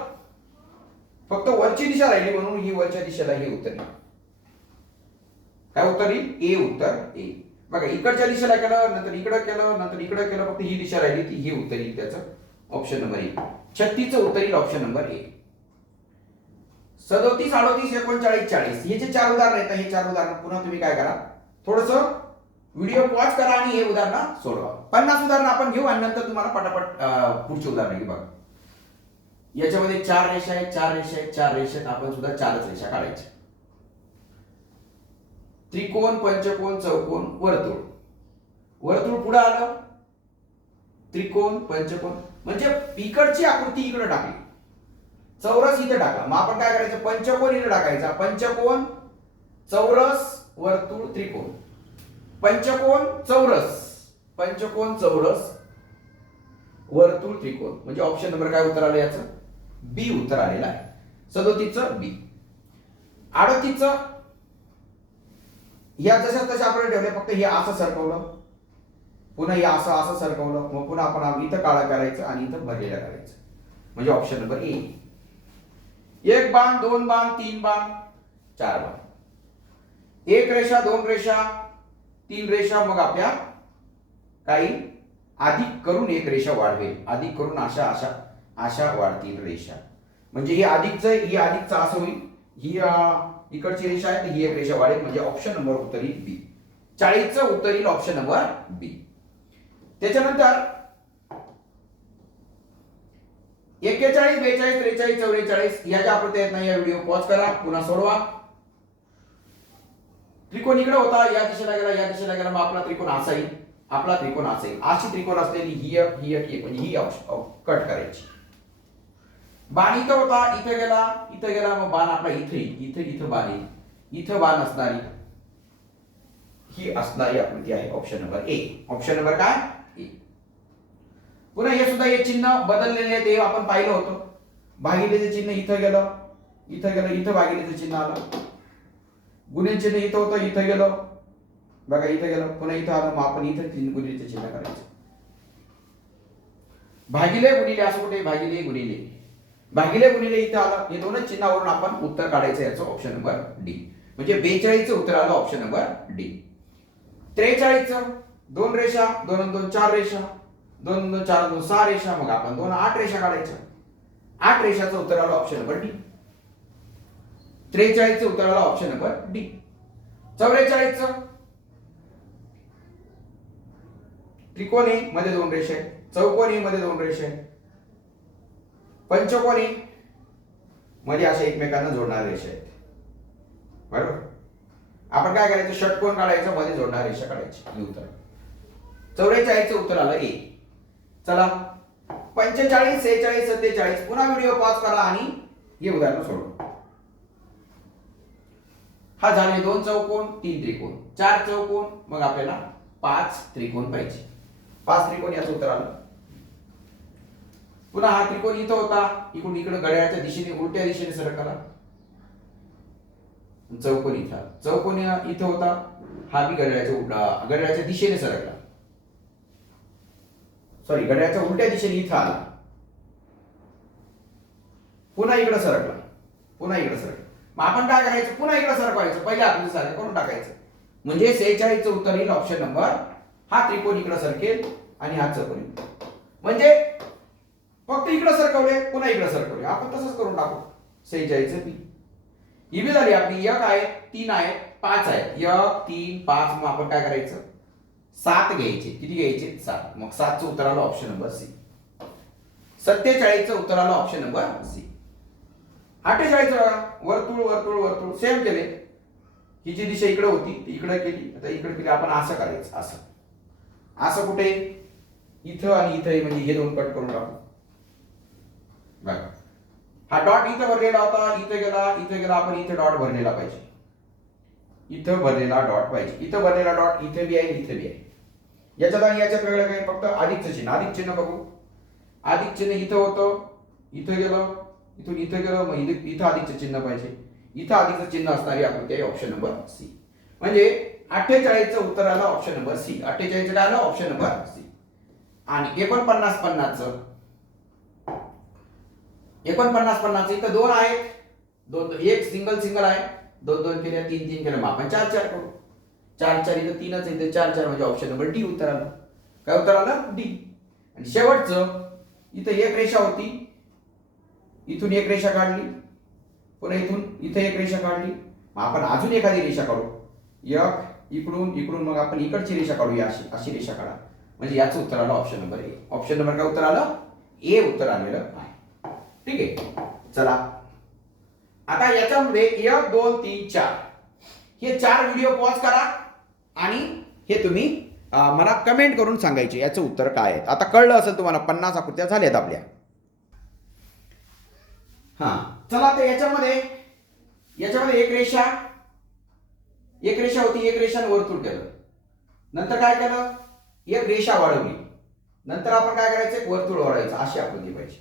फक्त वरची दिशा राहिली, म्हणून ही वरच्या दिशेला हे उत्तर येईल. काय उत्तर येईल? ए उत्तर ए. बघा, इकडच्या दिशेला केलं, नंतर इकडं केलं, फक्त ही दिशा राहिली, ती हे उत्तर येईल त्याचं ऑप्शन नंबर ए. 36चं उत्तर येईल ऑप्शन नंबर ए. 37, 38, 39, 40 हे जे चार उदाहरण आहेत, हे चार उदाहरण पुन्हा तुम्ही काय करा, थोडस व्हिडिओ पॉज करा आणि हे उदाहरण सोडवा. 50 उदाहरण आपण घेऊ आणि नंतर तुम्हाला पटापट पुढची उदाहरण घेऊ. बघा, याच्यामध्ये चार रेषा आहेत, आपण सुद्धा चारच रेषा काढायच्या. त्रिकोण, पंचकोन, चौकोन, वर्तुळ पुढे आलं, त्रिकोण, पंचकोन, म्हणजे इकडची आकृती इकडे टाकली, चौरस इथे टाकला. मग आपण काय करायचं? पंचकोन इथे टाकायचा, पंचकोन, चौरस, वर्तुळ, त्रिकोण, पंचकोन, चौरस, वर्तुळ, त्रिकोण. म्हणजे ऑप्शन नंबर काय उत्तर आलं याचं? बी उत्तर आलेलं आहे. 37चं बी. 38चं या जशा आपण ठेवले, फक्त हे असं सरकवलं, पुन्हा हे असं सरकवलं, मग पुन्हा आपण इथं काळा करायचं आणि इथं भरलेलं करायचं. म्हणजे ऑप्शन नंबर ए. 1 बाण, 2 बाण, 3 बाण, 4 बाण, 1 रेषा, 2 रेषा, 3 रेषा. मग आपल्या काही अधिक करून एक रेषा वाढवेल, अधिक करून अशा वाढतील रेषा. म्हणजे ही अधिकचं असं होईल, ही इकडची रेषा आहे, ही एक रेषा वाढेल. म्हणजे ऑप्शन नंबर उत्तर येईल बी. 40चं उत्तर येईल ऑप्शन नंबर बी. त्याच्यानंतर 41, 42, 43, 44 या ज्या आकृत्या आहेत ना, या व्हिडिओ पॉज करा, पुन्हा सोडवा. त्रिकोण इकडे होता, या दिशेला गेला, मग आपला त्रिकोण असा येईल, अशी त्रिकोण असलेली ही एक म्हणजे ही कट करायची. बाण इथं होता, इथं गेला, मग बाण आपला इथं बाण येईल, इथं बाण असणारी ही असणारी आकृती आहे option number A. Option number काय? ए. पुन्हा हे सुद्धा हे चिन्ह बदललेले आहे, ते आपण पाहिलं होतं. भागिलेचं चिन्ह इथं गेलं, इथं भागिलेचं चिन्ह आलं, गुणिले चिन्ह इथं होतं, इथं गेलं, बघा इथं गेलं, पुन्हा इथं आलं, मग आपण इथं गुणिलेचं चिन्ह करायचं. भागिले गुणिले असं कुठे? भागिले गुणिले इथं आलं, हे दोनच चिन्हावरून आपण उत्तर काढायचं याचं ऑप्शन नंबर डी. म्हणजे 42चं उत्तर आलं ऑप्शन नंबर डी. 43चं 2 रेषा, 2 2 4 रेषा, 2 2 4 2 6 रेषा, मग आपण 2 8 रेषा काढायच्या. 8 रेषाचं उत्तर आलं ऑप्शन नंबर डी. 43चं उत्तर आलं ऑप्शन नंबर डी. 44चं त्रिकोणी मध्ये 2 रेषा आहेत, चौकोनी मध्ये 2 रेषा आहेत, पंचकोनी मध्ये अशा एकमेकांना जोडणाऱ्या रेषा आहेत. बरोबर. आपण काय करायचं? षटकोन काढायचं, मध्ये जोडणारी रेषा काढायची. उत्तर 44 उत्तर आलं ए. चला 45, 46, 47 पुन्हा व्हिडिओ पॉज करा आणि हे उदाहरण सोडवा. हा झाले 2 चौकोन 3 त्रिकोण 4 चौकोन, मग आपल्याला 5 त्रिकोण पाहिजे. 5 त्रिकोण याचं उत्तर आलं. पुन्हा हा त्रिकोण इथं होता, इकडून इकडे घड्याळाच्या दिशेने उलट्या दिशेने सरकला. चौकोन इथं, चौकोन इथं होता, हा बी घड्याळाच्या दिशेने सरकला. सॉरी, घड्याळाच्या उलट्या दिशेने इथं आला. पुन्हा इकडे सरकला, पुन्हा इकडे सरकला. मग आपण काय करायचं, पुन्हा इकडे सरकवायचं, पहिले आकृती सारखं करून टाकायचं. म्हणजे 46 चं उत्तर येईल ऑप्शन नंबर. हा त्रिकोण इकडे सरकेल आणि हा चौकोन. म्हणजे फक्त इकडे सरकवले, पुन्हा इकडे सरकवले, आपण तसंच करून टाकू. 46 चं बी ही बी झाली आपली. 1 आहे, 3 आहे, 5 आहे. 1 3 5. मग आपण काय करायचं, 7 घ्यायचे. किती घ्यायचे, 7. मग 7 चं उत्तर आलं ऑप्शन नंबर सी. 47 चं उत्तर आलं ऑप्शन नंबर सी. 48 बघा, वर्तुळ वर्तुळ वर्तुळ सेम केले. ही जी दिशा इकडे होती ती इकडे केली, आता इकडे केली. आपण असं करायचं, असं असं कुठे, इथं आणि इथं, म्हणजे हे दोन कट करून टाकू. बघा हा डॉट इथं भरलेला होता, इथं गेला. आपण इथे डॉट भरलेला पाहिजे, इथं भरलेला डॉट पाहिजे. इथं भरलेला डॉट इथे बी आहे, इथे बी आहे. याच्यात आणि याच्यात वेगळं काही, फक्त अधिकचं चिन्ह. अधिक चिन्ह बघू. अधिक चिन्ह इथं होतं, इथं गेलं, इथून इथं गेलं, मग इथं अधिकचं चिन्ह पाहिजे. इथं अधिकचं चिन्ह असणारी आकृती आहे ऑप्शन नंबर सी. म्हणजे 48 चं उत्तर आलं ऑप्शन नंबर सी. 48 आलं ऑप्शन नंबर सी. आणि 49 50चं 49 इथं 2 आहेत, 2 एक सिंगल आहे, 2 केल्या, 3 केल्या, मग आपण 4 करू. 4 इथं 3च आहे, इथं 4 म्हणजे ऑप्शन नंबर डी उत्तर आलं. काय उत्तर आलं, डी. आणि शेवटचं इथं एक रेषा होती, इथून एक रेषा काढली, पुन्हा इथून इथे एक रेषा काढली. मग आपण अजून एखादी रेषा काढू. इकडून मग आपण इकडची रेषा काढूया, अशी रेषा काढा. म्हणजे याचं उत्तर आलं option number A. Option number काय उत्तर आलं, ए उत्तर आलेलं आहे. ठीक आहे. चला आता याच्यामध्ये 1 2 3 4 हे 4 व्हिडिओ पॉज करा आणि हे तुम्ही मला कमेंट करून सांगायचे याचं उत्तर काय आहे. आता कळलं असेल तुम्हाला, 50 आकृत्या झाल्यात आपल्या. हा चला, तर याच्यामध्ये एक रेषा होती, एक रेषाने वर्तुळ केलं. नंतर काय केलं, एक रेषा वाढवली. नंतर आपण काय करायचं, एक वर्तुळ वाढवायचं. अशी आकृती पाहिजे.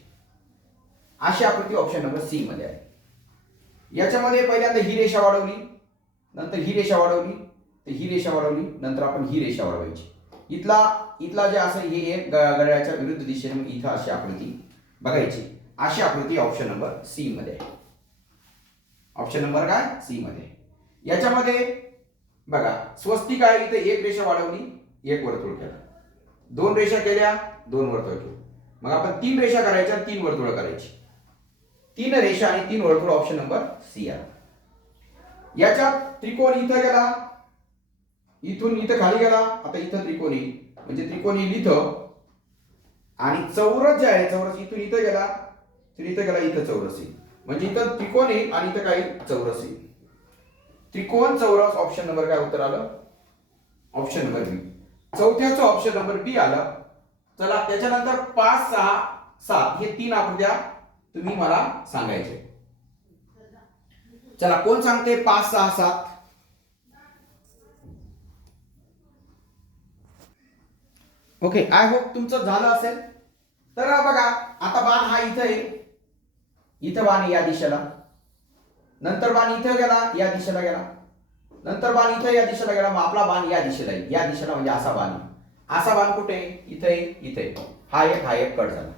अशी आकृती ऑप्शन नंबर सी मध्ये आहे. याच्यामध्ये पहिल्यांदा ही रेषा वाढवली, नंतर ही रेषा वाढवली, तर ही रेषा वाढवली, नंतर आपण ही रेषा वाढवायची. इथला जे असेल हे एक घड्याळाच्या विरुद्ध दिशेने इथं अशी आकृती बघायची. अशी आकृती ऑप्शन नंबर सी मध्ये आहे. ऑप्शन नंबर काय, सी मध्ये. याच्यामध्ये बघा स्वस्तिक आहे, इथे एक रेषा वाढवली, एक वर्तुळ केलं. 2 रेषा केल्या, 2 वर्तुळ केली. मग आपण 3 रेषा करायच्या, 3 वर्तुळ करायची. 3 रेषा आणि 3 वर्तुळ ऑप्शन नंबर सी आहे. याच्यात त्रिकोण इथं गेला, इथून इथं खाली गेला. आता इथं त्रिकोण येईल, म्हणजे त्रिकोण येईल इथं. आणि चौरस जे आहे, चौरस इथून इथं गेला, तर इथं गेला, इथं चौरस येईल. म्हणजे इथं त्रिकोण येईल आणि इथं काय, चौरस येईल. त्रिकोण चौरस ऑप्शन नंबर काय उत्तर आलं, ऑप्शन नंबर बी. चौथ्याचं ऑप्शन नंबर बी आलं. चला त्याच्यानंतर 5 6 7 हे 3 आकृत्या तुम्ही मला सांगायचे. चला कोण सांगते 5 6 7? ओके, आय होप तुमचं झालं असेल. तर बघा आता बाण हा इथं आहे, इथं बाण या दिशेला. नंतर बाण इथं गेला, या दिशेला गेला. नंतर बाण इथं या दिशेला गेला, मग आपला बाण या दिशेला येईल. या दिशेला म्हणजे असा बाण. असा बाण कुठे आहे, इथे इथे. हा एक कट झाला.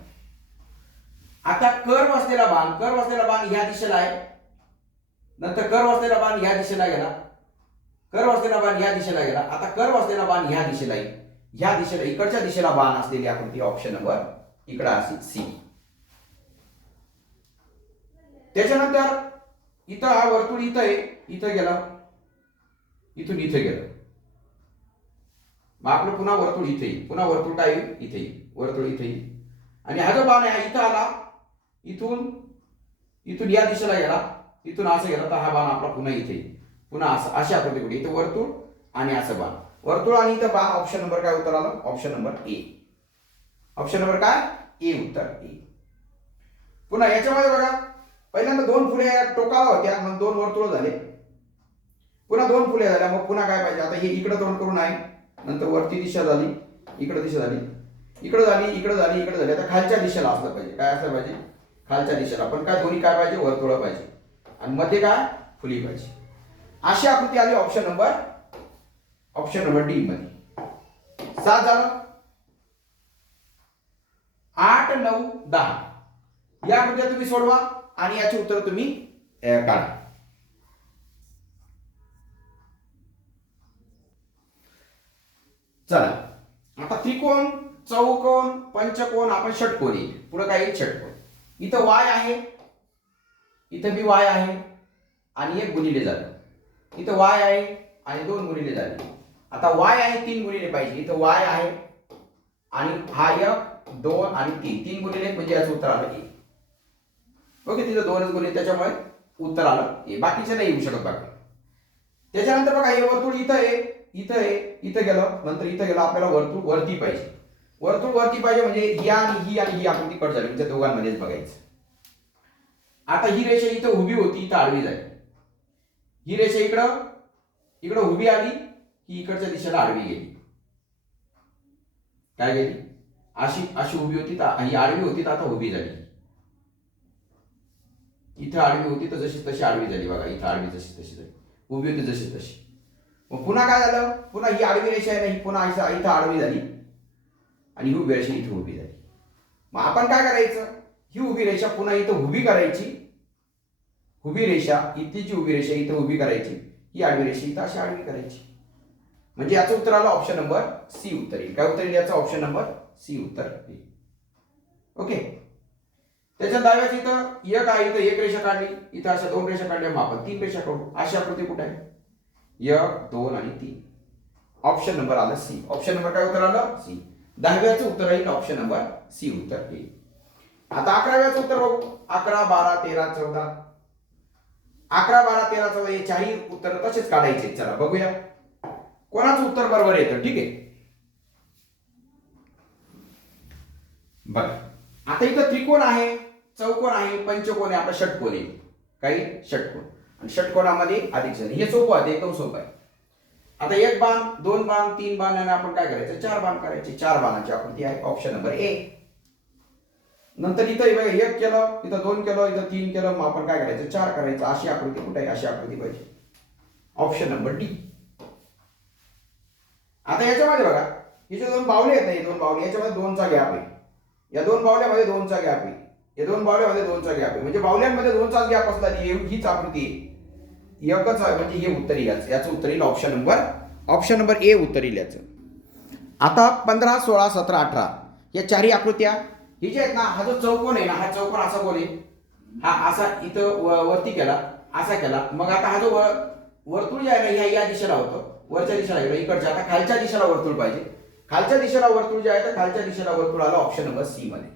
आता कर्व असलेला बाण या दिशेला आहे. नंतर कर्व असलेला बाण या दिशेला गेला, कर्व असलेला बाण या दिशेला गेला. आता कर्व असलेला बाण या दिशेला येईल. ह्या दिशेला, इकडच्या दिशेला बाण असलेली आकृती ऑप्शन नंबर इकडे असेल सी. त्याच्यानंतर इथं हा वर्तुळ इथं आहे, इथं गेला, इथून इथे गेलं. मग आपलं पुन्हा वर्तुळ इथे येईल. पुन्हा वर्तुळ काय येईल, इथे येईल. वर्तुळ इथे येईल. आणि हा जो बाण आहे इथं आला, इथून या दिशेला गेला, इथून असं गेला, तर हा बाण आपला पुन्हा इथे येईल. पुन्हा असं, अशी आकृती कुठे, इथं वर्तुळ आणि असं बाण. वर्तुळ आणि इथं बाण. ऑप्शन नंबर काय उत्तर आलं? Option number A. Option number काय? ए, उत्तर ए. पुन्हा याच्यामध्ये बघा, पहिल्यांदा 2 फुले टोकाला होत्या, मग 2 वर्तुळ झाले, पुन्हा 2 फुले झाल्या, मग पुन्हा काय पाहिजे? आता हे इकडे तोंड करून आहे, नंतर वरती दिशा झाली, इकडे दिशा झाली, इकडे झाली, इकडे झाली, इकडे झाली. आता खालच्या दिशेला असलं पाहिजे. काय असलं पाहिजे? खालच्या दिशेला. पण काय दोन्ही काय पाहिजे? वर्तुळ पाहिजे, आणि मध्ये काय? फुली पाहिजे. अशी आकृती आली ऑप्शन नंबर डी मध्ये. 7 झालं. 8, 9, 10 या आकृत्या तुम्ही सोडवा आणि याची उत्तर तुम्ही काढा. चला, आता त्रिकोण, चौकोन, पंचकोन, आपण षटकोन येईल. पुढे काय येईल? षटकोन. इथं वाय आहे, इथं बी वाय आहे, आणि 1 गुणिले झालं. इथं वाय आहे आणि 2 गुणिले झाले. आता वाय आहे 3 गुणिले पाहिजे. इथं वाय आहे आणि हा 1, 2 आणि 3 गुणिले म्हणजे याचं उत्तर आलं ए. ओके, तिथं 2च गुणिले, त्याच्यामुळे उत्तर आलं ए. बाकीचे नाही येऊ शकत बाकी. त्याच्यानंतर बघा, हे वर्तुळ इथं आहे, इथं आहे, इथं गेलं, नंतर इथं गेलं. आपल्याला वर्तुळ वरती पाहिजे. वर्तुळ वरती पाहिजे म्हणजे या आणि ही आकृती कट झाली, त्या दोघांमध्येच बघायचं. आता ही रेषा इथं उभी होती, इथं आडवी झाली. ही रेषा इकडं उभी आली, ही इकडच्या दिशेला आडवी गेली. काय गेली? अशी उभी होती, ही आडवी होती, तर आता उभी झाली. इथं आडवी होती, तर जशी तशी आडवी झाली. बघा, इथं आडवी जशी तशी झाली, उभी होती जशी तशी. मग पुन्हा काय झालं? पुन्हा ही आडवी रेषा आहे ना, ही पुन्हा इथं आडवी झाली, आणि ही उभी रेषा इथं उभी झाली. मग आपण काय करायचं? ही उभी रेषा पुन्हा इथं उभी करायची. उभी रेषा, इथे जी उभी रेषा इथं उभी करायची, ही आडवी रेषा इथं अशी आडवी करायची. म्हणजे याचं उत्तर आलं ऑप्शन नंबर सी उत्तर येईल. काय उत्तर येईल याचं? ऑप्शन नंबर सी उत्तर येईल. ओके. त्याच्या डाव्याची इथं 1 आहे, इथं 1 रेषा काढली, इथं अशा 2 रेषा काढल्या, मग आपण 3 रेषा काढू. अशी आकृती कुठे आहे? 1, 2 आणि 3. ऑप्शन नंबर आलं सी. ऑप्शन नंबर काय उत्तर आलं? सी. 10व्याचं उत्तर येईल ऑप्शन नंबर सी उत्तर येईल. आता 11व्याचं उत्तर बघू. 11, 12, 13, 14. 11, 12, 13, 14 हे चारही उत्तर तसेच काढायचे. चला बघूया कोणाचं उत्तर बरोबर येतं. ठीक आहे, बघा. आता इथं त्रिकोण आहे, चौकोन आहे, पंचकोन आहे, आपला षटकोन आहे. काही षटकोन, आणि षटकोनामध्ये अधिक जण. हे सोपं आहे, एकदम सोपं आहे. आता 1 बाण, 2 बाण, 3 बाण, आणि आपण काय करायचं? 4 बाण करायचे. 4 बाणाची आकृती आहे ऑप्शन नंबर ए. नंतर इथं 1 केलं, इथं 2 केलं, इथं 3 केलं, मग आपण काय करायचं? 4 करायचं. अशी आकृती कुठे आहे? अशी आकृती पाहिजे. Option number D. आता याच्यामध्ये बघा, हे जे 2 बावले आहेत ना, हे 2 बावले, याच्यामध्ये 2चा गॅप आहे. या 2 बावल्यामध्ये 2चा गॅप आहे. या 2 बावल्यामध्ये 2चा गॅप आहे. म्हणजे बावल्यांमध्ये 2चाच गॅप असला हीच आकृती आहे. एकच आहे, म्हणजे हे उत्तर येईल. याचं उत्तर येईल ऑप्शन नंबर ए उत्तर येईल याचं. आता 15, 16, 17, 18 या चारही आकृत्या हे जे आहेत ना, हा जो चौकोन आहे ना, हा चौकोन असा गोल आहे. हा असा इथं वरती केला, असा केला. मग आता हा जो वर्तुळ जे आहे ना, या दिशेला होतं, वरच्या दिशेला गेलं, इकडच्या. आता खालच्या दिशेला वर्तुळ पाहिजे. खालच्या दिशेला वर्तुळ जे आहे, तर खालच्या दिशेला वर्तुळ आलं ऑप्शन नंबर सी मध्ये.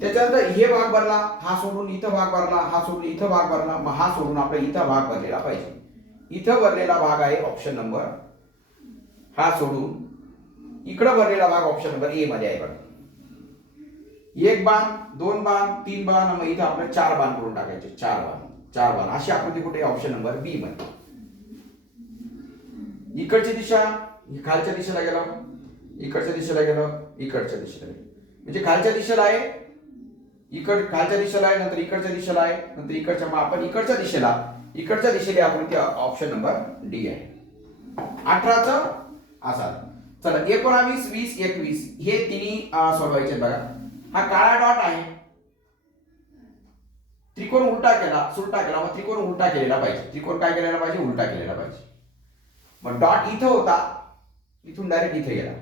त्याच्यानंतर हे भाग भरला, हा सोडून इथं भाग भरला, हा सोडून इथं भाग भरला, मग हा सोडून आपला इथं भाग भरलेला पाहिजे. इथं भरलेला भाग आहे ऑप्शन नंबर, हा सोडून इकडं भरलेला भाग ऑप्शन नंबर ए मध्ये आहे. बघा, 1 बाण, 2 बाण, 3 बाण, मग इथं आपल्याला 4 बाण करून टाकायचे. 4 बाण अशी आकृती कुठे? ऑप्शन नंबर बी मध्ये. इकडची दिशा खालच्या दिशेला गेलं, इकडच्या दिशेला गेलं, इकडच्या दिशेला गेलं. म्हणजे खालच्या दिशेला आहे, खालच्या दिशेला आहे, नंतर इकडच्या दिशेला आहे, नंतर इकडच्या. मग आपण इकडच्या दिशेला आकृती ऑप्शन नंबर डी आहे. 18चं असा. चला, 19, 20, 21 हे तिन्ही सोडवायचे. बघा, हा काळा डॉट आहे. त्रिकोण उलटा केला, सुलटा केला, मग त्रिकोण उलटा केलेला पाहिजे. त्रिकोण काय केलेला पाहिजे? उलटा केलेला पाहिजे. मग डॉट इथं होता, इथून डायरेक्ट इथे गेला,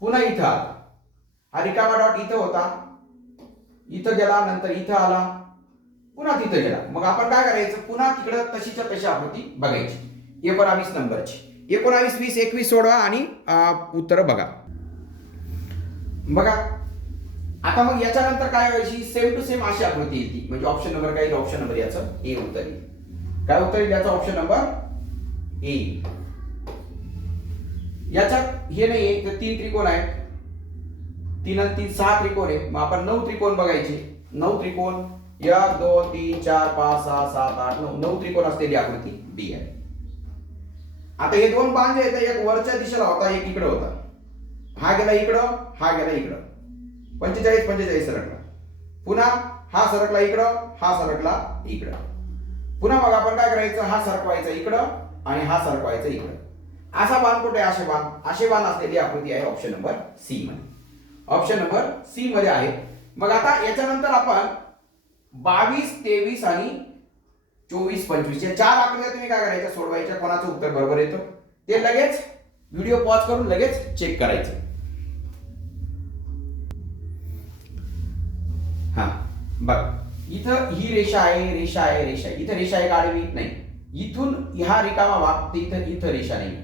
पुन्हा इथं आला. हा रिकामा डॉट इथं होता, इथं गेला, नंतर इथं आला, पुन्हा तिथं गेला. मग आपण काय करायचं? पुन्हा तिकडं तशीच्या तशी आकृती बघायची. 19 नंबरची. 19, 20, 21 सोडवा आणि उत्तर बघा. बघा, आता मग याच्यानंतर काय व्हायची? सेम टू सेम अशी आकृती येते. म्हणजे ऑप्शन नंबर काय? ऑप्शन नंबर याचं ए उत्तर येईल. काय उत्तर येईल याचं? Option number A. याच्यात हे नाही तर 3 त्रिकोण आहेत, 3 आणि 3 6 त्रिकोण आहे. मग आपण 9 त्रिकोण बघायचे. 9 त्रिकोण 1 2 3 4 5 6 7 8 9 9 त्रिकोण असलेली आकृती बी आहे. आता हे दोन बाण जे आहेत एक वरच्या दिशेला होता, एक इकडे होता. हा गेला इकडं, हा गेला इकडं. 45 45 सरकला. पुन्हा हा सरकला इकडं, हा सरकला इकडं. पुन्हा मग आपण काय करायचं, हा सरकवायचा इकडं आणि हा सरकवायचा इकडं. असा बाण कुठे, असे बाण असलेली आकृती आहे ऑप्शन नंबर सी मध्ये. ऑप्शन नंबर सी मध्ये आहे. मग आता याच्यानंतर आपण 22 23 आणि 24 25 या चार आकृत्या तुम्ही काय करायच्या, सोडवायच्या. कोणाचं उत्तर बरोबर येतं ते लगेच व्हिडिओ पॉज करून लगेच चेक करायचं. हा बघ, इथं ही रेषा आहे, रेषा आहे, रेषा. इथं रेषा आहे आडवी नाही. इथून ह्या रिकामा भाग ते इथं रेषा नाही.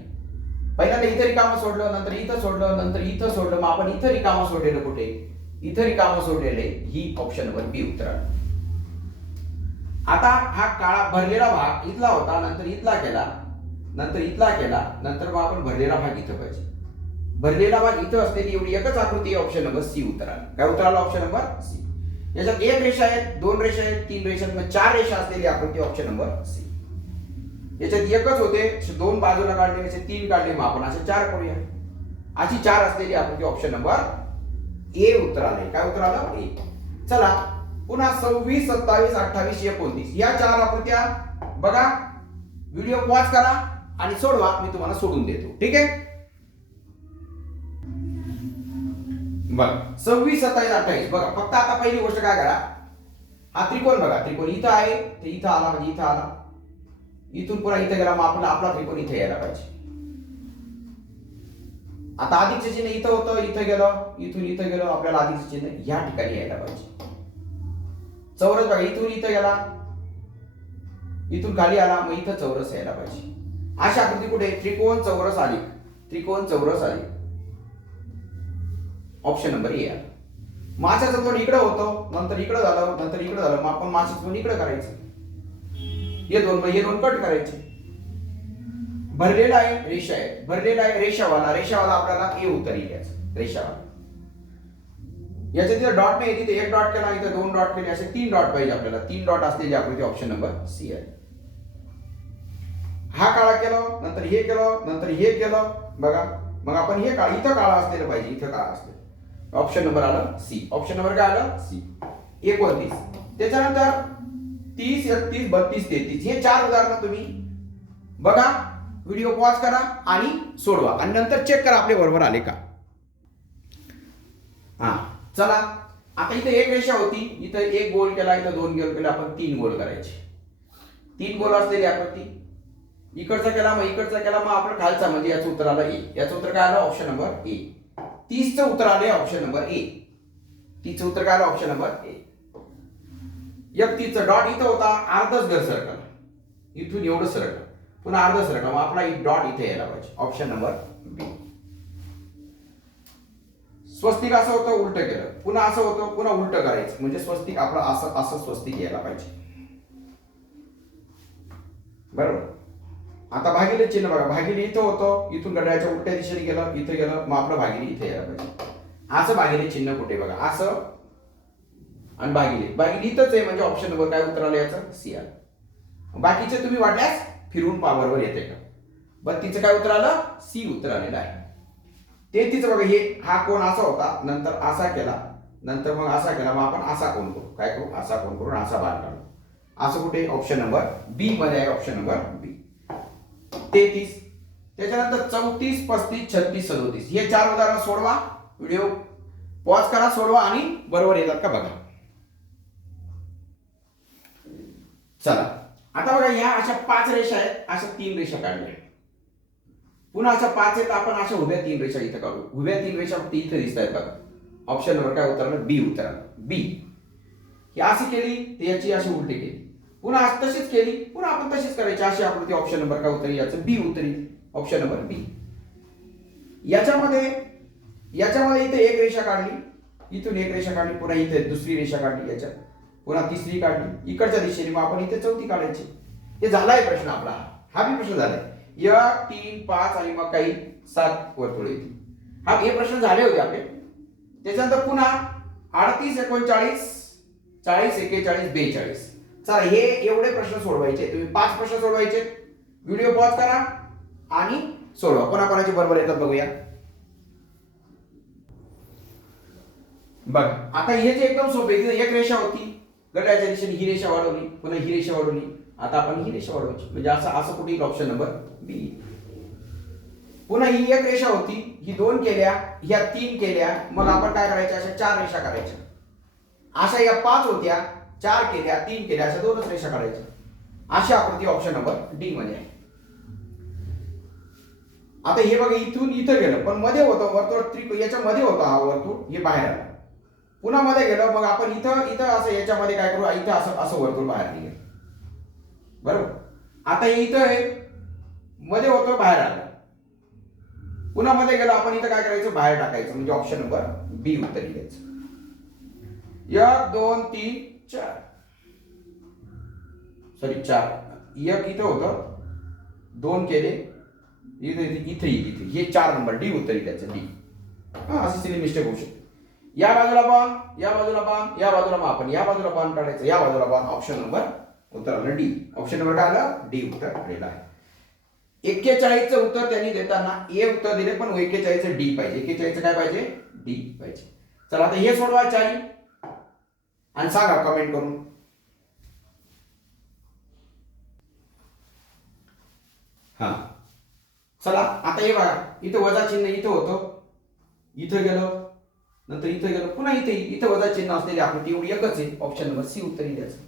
पहिल्यांदा इथं रिकामा सोडलं, नंतर इथं सोडलं, नंतर इथं सोडलं. मग आपण इथं रिकामा सोडलेलं कुठे, इथं रिकामा सोडलेले, ही ऑप्शन नंबर बी उत्तर आलं. आता हा काळा भरलेला भाग इथला होता, नंतर इथला केला, नंतर इथला केला, नंतर मग आपण भरलेला भाग इथं पाहिजे. भरलेला भाग इथं असलेली एवढी एकच आकृती ऑप्शन नंबर सी उत्तर आलं. काय उत्तर आलं ऑप्शन नंबर सी. याच्यात एक रेषा आहेत, दोन रेषा आहेत, तीन रेषा आहेत, 4 रेषा असलेली आकृती ऑप्शन नंबर सी. याच्यात एकच होते, दोन बाजूला काढले, असे 3 काढले, मग आपण असे 4 करूया. अशी 4 असलेली आकृती ऑप्शन नंबर ए उत्तर आले. काय उत्तर आलं, ए. चला पुन्हा 26 27 28 29 या 4 आकृत्या बघा. व्हिडिओ पॉज करा आणि सोडवा, मी तुम्हाला सोडून देतो. ठीक आहे. बघा 26 27 28 बघा. फक्त आता पहिली गोष्ट काय करा, हा त्रिकोण बघा. त्रिकोण इथं आहे, ते इथं आला, म्हणजे इथं आला, इथून पुन्हा इथं गेला, मग आपला त्रिकोण इथे यायला पाहिजे. आता अधिकचे चिन्ह इथं होतं, इथं गेलं, इथून इथं गेलं, आपल्याला अधिकचे चिन्ह या ठिकाणी यायला पाहिजे. चौरस बघा, इथून इथं गेला, इथून खाली आला, मग इथं चौरस यायला पाहिजे. अशी आकृती कुठे, त्रिकोण चौरस आली, त्रिकोण चौरस आली, ऑप्शन नंबर ए आला. माशाचं तोंड इकडे होतं, नंतर इकडे झालं, नंतर इकडे झालं, मग आपण माशाचं तोंड इकडे करायचं. हे दोन कट करायचे. भरलेला आहे, रेषा आहे, भरलेला आहे, रेषावाला आपल्याला ए उत्तर येईल. रेषावाला याच्या तिथे डॉट नाही, तिथे एक डॉट केला, इथे 2 डॉट केले, असे 3 डॉट पाहिजे आपल्याला. 3 डॉट असलेली आकृती ऑप्शन नंबर सी आहे. हा काळा केलं, नंतर हे केलं, नंतर हे केलं बघा. मग आपण हे काळा, इथं काळा असलेलं पाहिजे, इथं काळा असलेलं. ऑप्शन नंबर आलं सी. ऑप्शन नंबर काय आलं, सी. 29. त्याच्यानंतर 30 31 32 33 हे 4 उदाहरणं तुम्ही बघा. व्हिडिओ पॉज करा आणि सोडवा, आणि नंतर चेक करा आपले बरोबर आले का. हा चला, आता इथे एक रेषा होती, इथं एक गोल केला, इथं 2 गोल केला, आपण 3 गोल करायचे. 3 गोल असलेली आकृती. इकडचा केला, मग इकडचा केला, मग आपण खालचा, म्हणजे याचं उत्तर आलं ए. याचं उत्तर काय आलं, ऑप्शन नंबर ए. 30चं उत्तर आले ऑप्शन नंबर ए. 30चं उत्तर काय आलं, ऑप्शन नंबर ए. 31चं डॉट इथं होता, अर्धच घर सरकलं, इथून एवढं सरकलं, पुन्हा अर्ध सरकलं, मग आपला डॉट इथे यायला पाहिजे, ऑप्शन नंबर बी. स्वस्तिक असं होतं, उलट केलं, पुन्हा असं होतं, पुन्हा उलट करायचं, म्हणजे स्वस्तिक आपलं असं असं स्वस्तिक यायला पाहिजे. बरोबर. आता भागिले चिन्ह बघा. भागिले इथं होतं, इथून घड्याळाच्या उलट्या दिशेने गेलं, इथं गेलं, मग आपलं भागिले इथे यायला पाहिजे. असं भागिले चिन्ह कुठे बघा, असं आणि भागिले इथंच आहे, म्हणजे ऑप्शन नंबर काय उत्तर आलं याचं, सी आलं. बाकीचे तुम्ही वाटल्यास फिरून बरोबर येते का. 32चं काय उत्तर आलं, सी उत्तर आलेलं आहे. 33चं बघा, हे हा कोण असा होता, नंतर असा केला, नंतर मग असा केला, मग आपण असा कोण करू, काय करू, असा कोण करून असा बाण काढू. असं कुठे, ऑप्शन नंबर बी मध्ये आहे, ऑप्शन नंबर बी. 33. त्याच्यानंतर 34 35 36 37 हे 4 उदाहरणं सोडवा. व्हिडिओ पॉज करा, सोडवा आणि बरोबर येतात का बघा. चला आता बघा, या अशा 5 रेषा आहेत, अशा 3 रेषा काढल्या. पुन्हा अशा 5 आहेत, आपण अशा उभ्या 3 रेषा इथं काढू. उभ्या 3 रेषा फक्त इथे दिसत आहेत बघा. ऑप्शन नंबर काय उत्तर आलं, बी उत्तर आलं, बी. ही अशी केली, तर याची अशी उलटी केली, पुन्हा तशीच केली, पुन्हा आपण तशीच करायची, अशी आकृती ऑप्शन नंबर काय उत्तर, याचं बी उत्तर, ऑप्शन नंबर बी. याच्यामध्ये इथे एक रेषा काढली, इथून एक रेषा काढली, पुन्हा इथे दुसरी रेषा काढली, याच्यात पुन्हा तिसरी काढली इकडच्या दिशेने, मग आपण इथे चौथी काढायची. हे झालाय प्रश्न आपला, हा बी प्रश्न झालाय. 1 3 5 आणि मग काही 7 वर्तुळ येतील. हा हे प्रश्न झाले होते आपले. त्याच्यानंतर पुन्हा 38 39 40 41 42. चला हे एवढे प्रश्न सोडवायचे. तुम्ही 5 प्रश्न सोडवायचे. व्हिडिओ पॉज करा आणि सोडवा. कोणाकोणाचे बरोबर येतात बघूया. बघ आता हे जे एकदम सोपे, एक रेषा होती घड्याळाच्या दिशेने, ही रेषा वाढवली, पुन्हा ही रेषा वाढवली. आता आपण ही रेषा वाढवायची, म्हणजे असं असं कुठे ऑप्शन नंबर बी. पुन्हा ही एक रेषा होती, ही 2 केल्या, ह्या 3 केल्या, मग आपण काय करायच्या, अशा 4 रेषा करायच्या. अशा या 5 होत्या, 4 केल्या, 3 केल्या, अशा 2च रेषा काढायच्या. अशी आकृती ऑप्शन नंबर डी मध्ये आहे. आता हे बघा इथून इथं गेलं, पण मध्ये होतं वर्तुळ, याच्या मध्ये होता हा वर्तुळ, हे बाहेर आलं. पुन्हा मध्ये गेलं, मग आपण इथं इथं असं याच्यामध्ये काय करू, इथं असं असं वर्तुळ बाहेर निघेल. बरोबर. आता हे इथं आहे, मध्ये होतं, बाहेर आलं. पुन्हा मध्ये गेलं, आपण इथं काय करायचं, बाहेर टाकायचं, म्हणजे ऑप्शन नंबर बी उत्तर द्यायचं. 1 2 3 4 सॉरी 4. एक इथं होतं, 2 केले, इथे इथे इथे हे 4 नंबर डी उत्तर द्यायचं. डी. अशी सिली मिस्टेक होऊ शकते. या बाजूला बाण, या बाजूला बाण, या बाजूला आपण या बाजूला बाण काढायचं, या बाजूला बाण. ऑप्शन नंबर उत्तर आलं डी. ऑप्शन नंबर काय आलं, डी उत्तर आलेलं आहे. 41चं उत्तर त्यांनी देताना ए उत्तर दिले, पण 41चं डी पाहिजे. 41चं काय पाहिजे, डी पाहिजे. चला आता हे सोडवा चारी आणि सांगा कमेंट करून. हा चला आता हे बघा, इथं वजा चिन्ह इथं होतं, इथं गेलं, नंतर इथं गेलं, पुन्हा इथे इथं वजा चिन्ह असलेली आकृती एवढी एकच आहे. ऑप्शन नंबर सी उत्तर द्यायचं.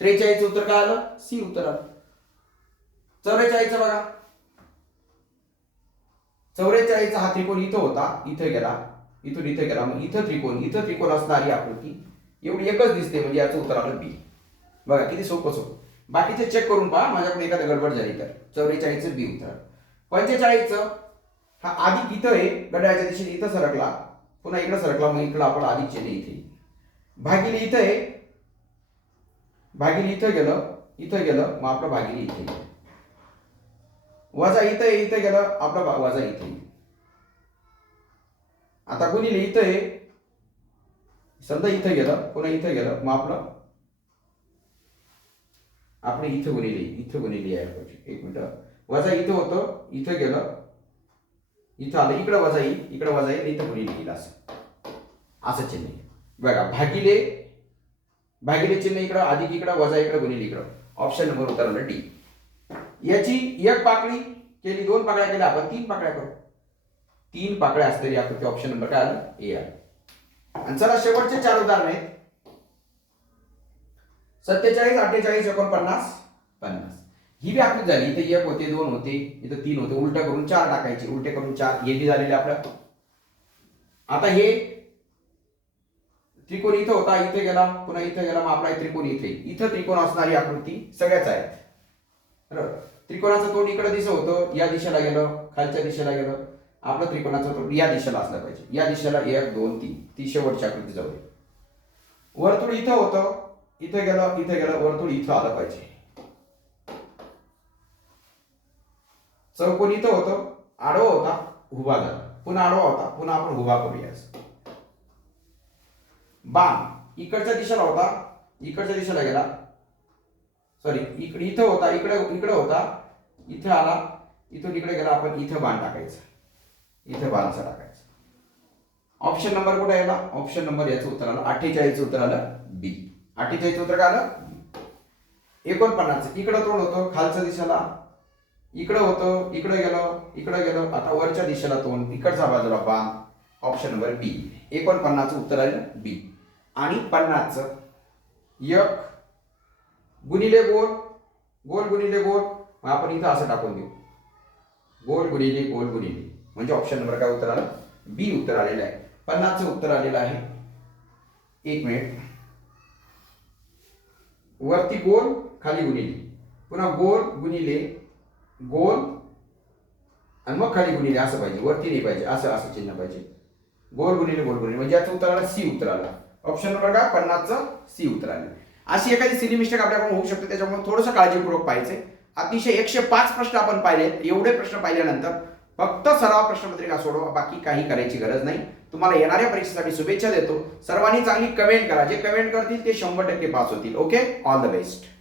43चं उत्तर काय आलं, सी उत्तर आलं. 44चं बघा, 44चा हा त्रिकोण इथं होता, इथं गेला, इथून इथं गेला, मग इथं त्रिकोण असणारी आकृती एवढी एकच दिसते, म्हणजे याचं उत्तर आलं बी. बघा किती सोपं सोपं. बाकीचे चेक करून पहा, माझ्याकडे एखादं गडबड झाली तर. 44चं बी उत्तर. 45चं हा अधिक इथं आहे, घड्याळाच्या दिशेने इथं सरकला, पुन्हा इकडे सरकला, मग इकडे आपण अधिक चिन्ह इथे. भागिले इथं आहे, भागिले इथं गेलं, मग आपलं भागिले इथे. वजा इथं गेलं, आपलं वजा इथे. आता गुणिले इथं आहे, समजा इथं गेलं, पुन्हा इथं गेलं, मग आपण इथं गुणिले आहे. एक मिनिट. वजा इथं होतं, इथं गेलं, इथं आलं, इकडं वजा येईल, इथं गुणिले येईल, असं चिन्ह. बघा भागिले चिन्ह इकडं, अधिक इकडं, वजा इकडं, गुणिले इकडं. ऑप्शन नंबर उत्तर आलं डी. याची एक पाकळी केली, 2 पाकळ्या केल्या, आपण 3 पाकळ्या करू. 3 पाकळ्या असलेली आकृती ऑप्शन नंबर काय आलं, ए आलं. आणि चला शेवटचे 4 उदाहरण आहेत. 47 48 49 50. ही बी आकृती झाली. इथे 1 होते, 2 होते, इथं 3 होते, उलट करून 4 टाकायचे, उलटे करून 4. हे बी झालेले आपलं. आता हे त्रिकोण इथं होता, इथे गेला, पुन्हा इथं गेला, मग आपला त्रिकोण इथं त्रिकोण असणारी आकृती सगळ्याच आहेत. बरोबर. त्रिकोणाचं तोंड इकडे दिसत होतं, या दिशेला गेलं, खालच्या दिशेला गेलं, आपलं त्रिकोणाचं तोंड या दिशेला असलं पाहिजे. या दिशेला 1 2 3 ती शेवटची आकृती जाऊ दे. वर्तुळ इथं होतं, इथं गेलं, वर्तुळ इथं आलं पाहिजे. चौकोन इथं होतं, आडवा होता, उभा झाला, पुन्हा आडवा होता, पुन्हा आपण उभा करूया. बाण इकडच्या दिशेला होता, इकडच्या दिशेला गेला, सॉरी इथं होता, इकडे होता, इथं आला, इथून इकडे गेला, आपण इथं बाण टाकायचं, इथं बाणचा टाकायचं. ऑप्शन नंबर कुठे आला, ऑप्शन नंबर याचं उत्तर आलं 48चं उत्तर आलं बी. 48चं उत्तर काय आलं, 49. इकडं तोंड होतं, खालच्या दिशेला, इकडं होतं, इकडे गेलं, आता वरच्या दिशेला तोंड, इकडच्या बाजूला बाण. ऑप्शन नंबर बी. 49चं उत्तर आलं बी. आणि 50चं 1 गुणिले गोल, गोल गुणिले गोल, मग आपण इथं असं टाकून देऊ, गोल गुणिले, म्हणजे ऑप्शन नंबर काय उत्तर आलं, बी उत्तर आलेलं आहे. 50चं उत्तर आलेलं आहे. 1 मिनिट. वरती गोल, खाली गुणिले, पुन्हा गोल गुणिले गोल, आणि मग खाली गुणिले, असं पाहिजे, वरती नाही पाहिजे, असं चिन्ह पाहिजे. गोल गुणिले, म्हणजे याचं उत्तर आलं सी उत्तर आलं. ऑप्शन नंबर काय, 50चं सी उत्तर आलं. अशी एखादी सिली मिस्टेक आपल्याकडून होऊ शकते, त्याच्यामुळे थोडंसं काळजीपूर्वक पाहिजे. अतिशय 105 प्रश्न आपण पाहिले. एवढे प्रश्न पाहिल्यानंतर फक्त सराव प्रश्नपत्रिका सोडवा, बाकी काही करायची गरज नाही. तुम्हाला येणाऱ्या परीक्षेसाठी शुभेच्छा देतो. सर्वांनी चांगली कमेंट करा. जे कमेंट करतील ते 100% पास होतील. Okay, all the best.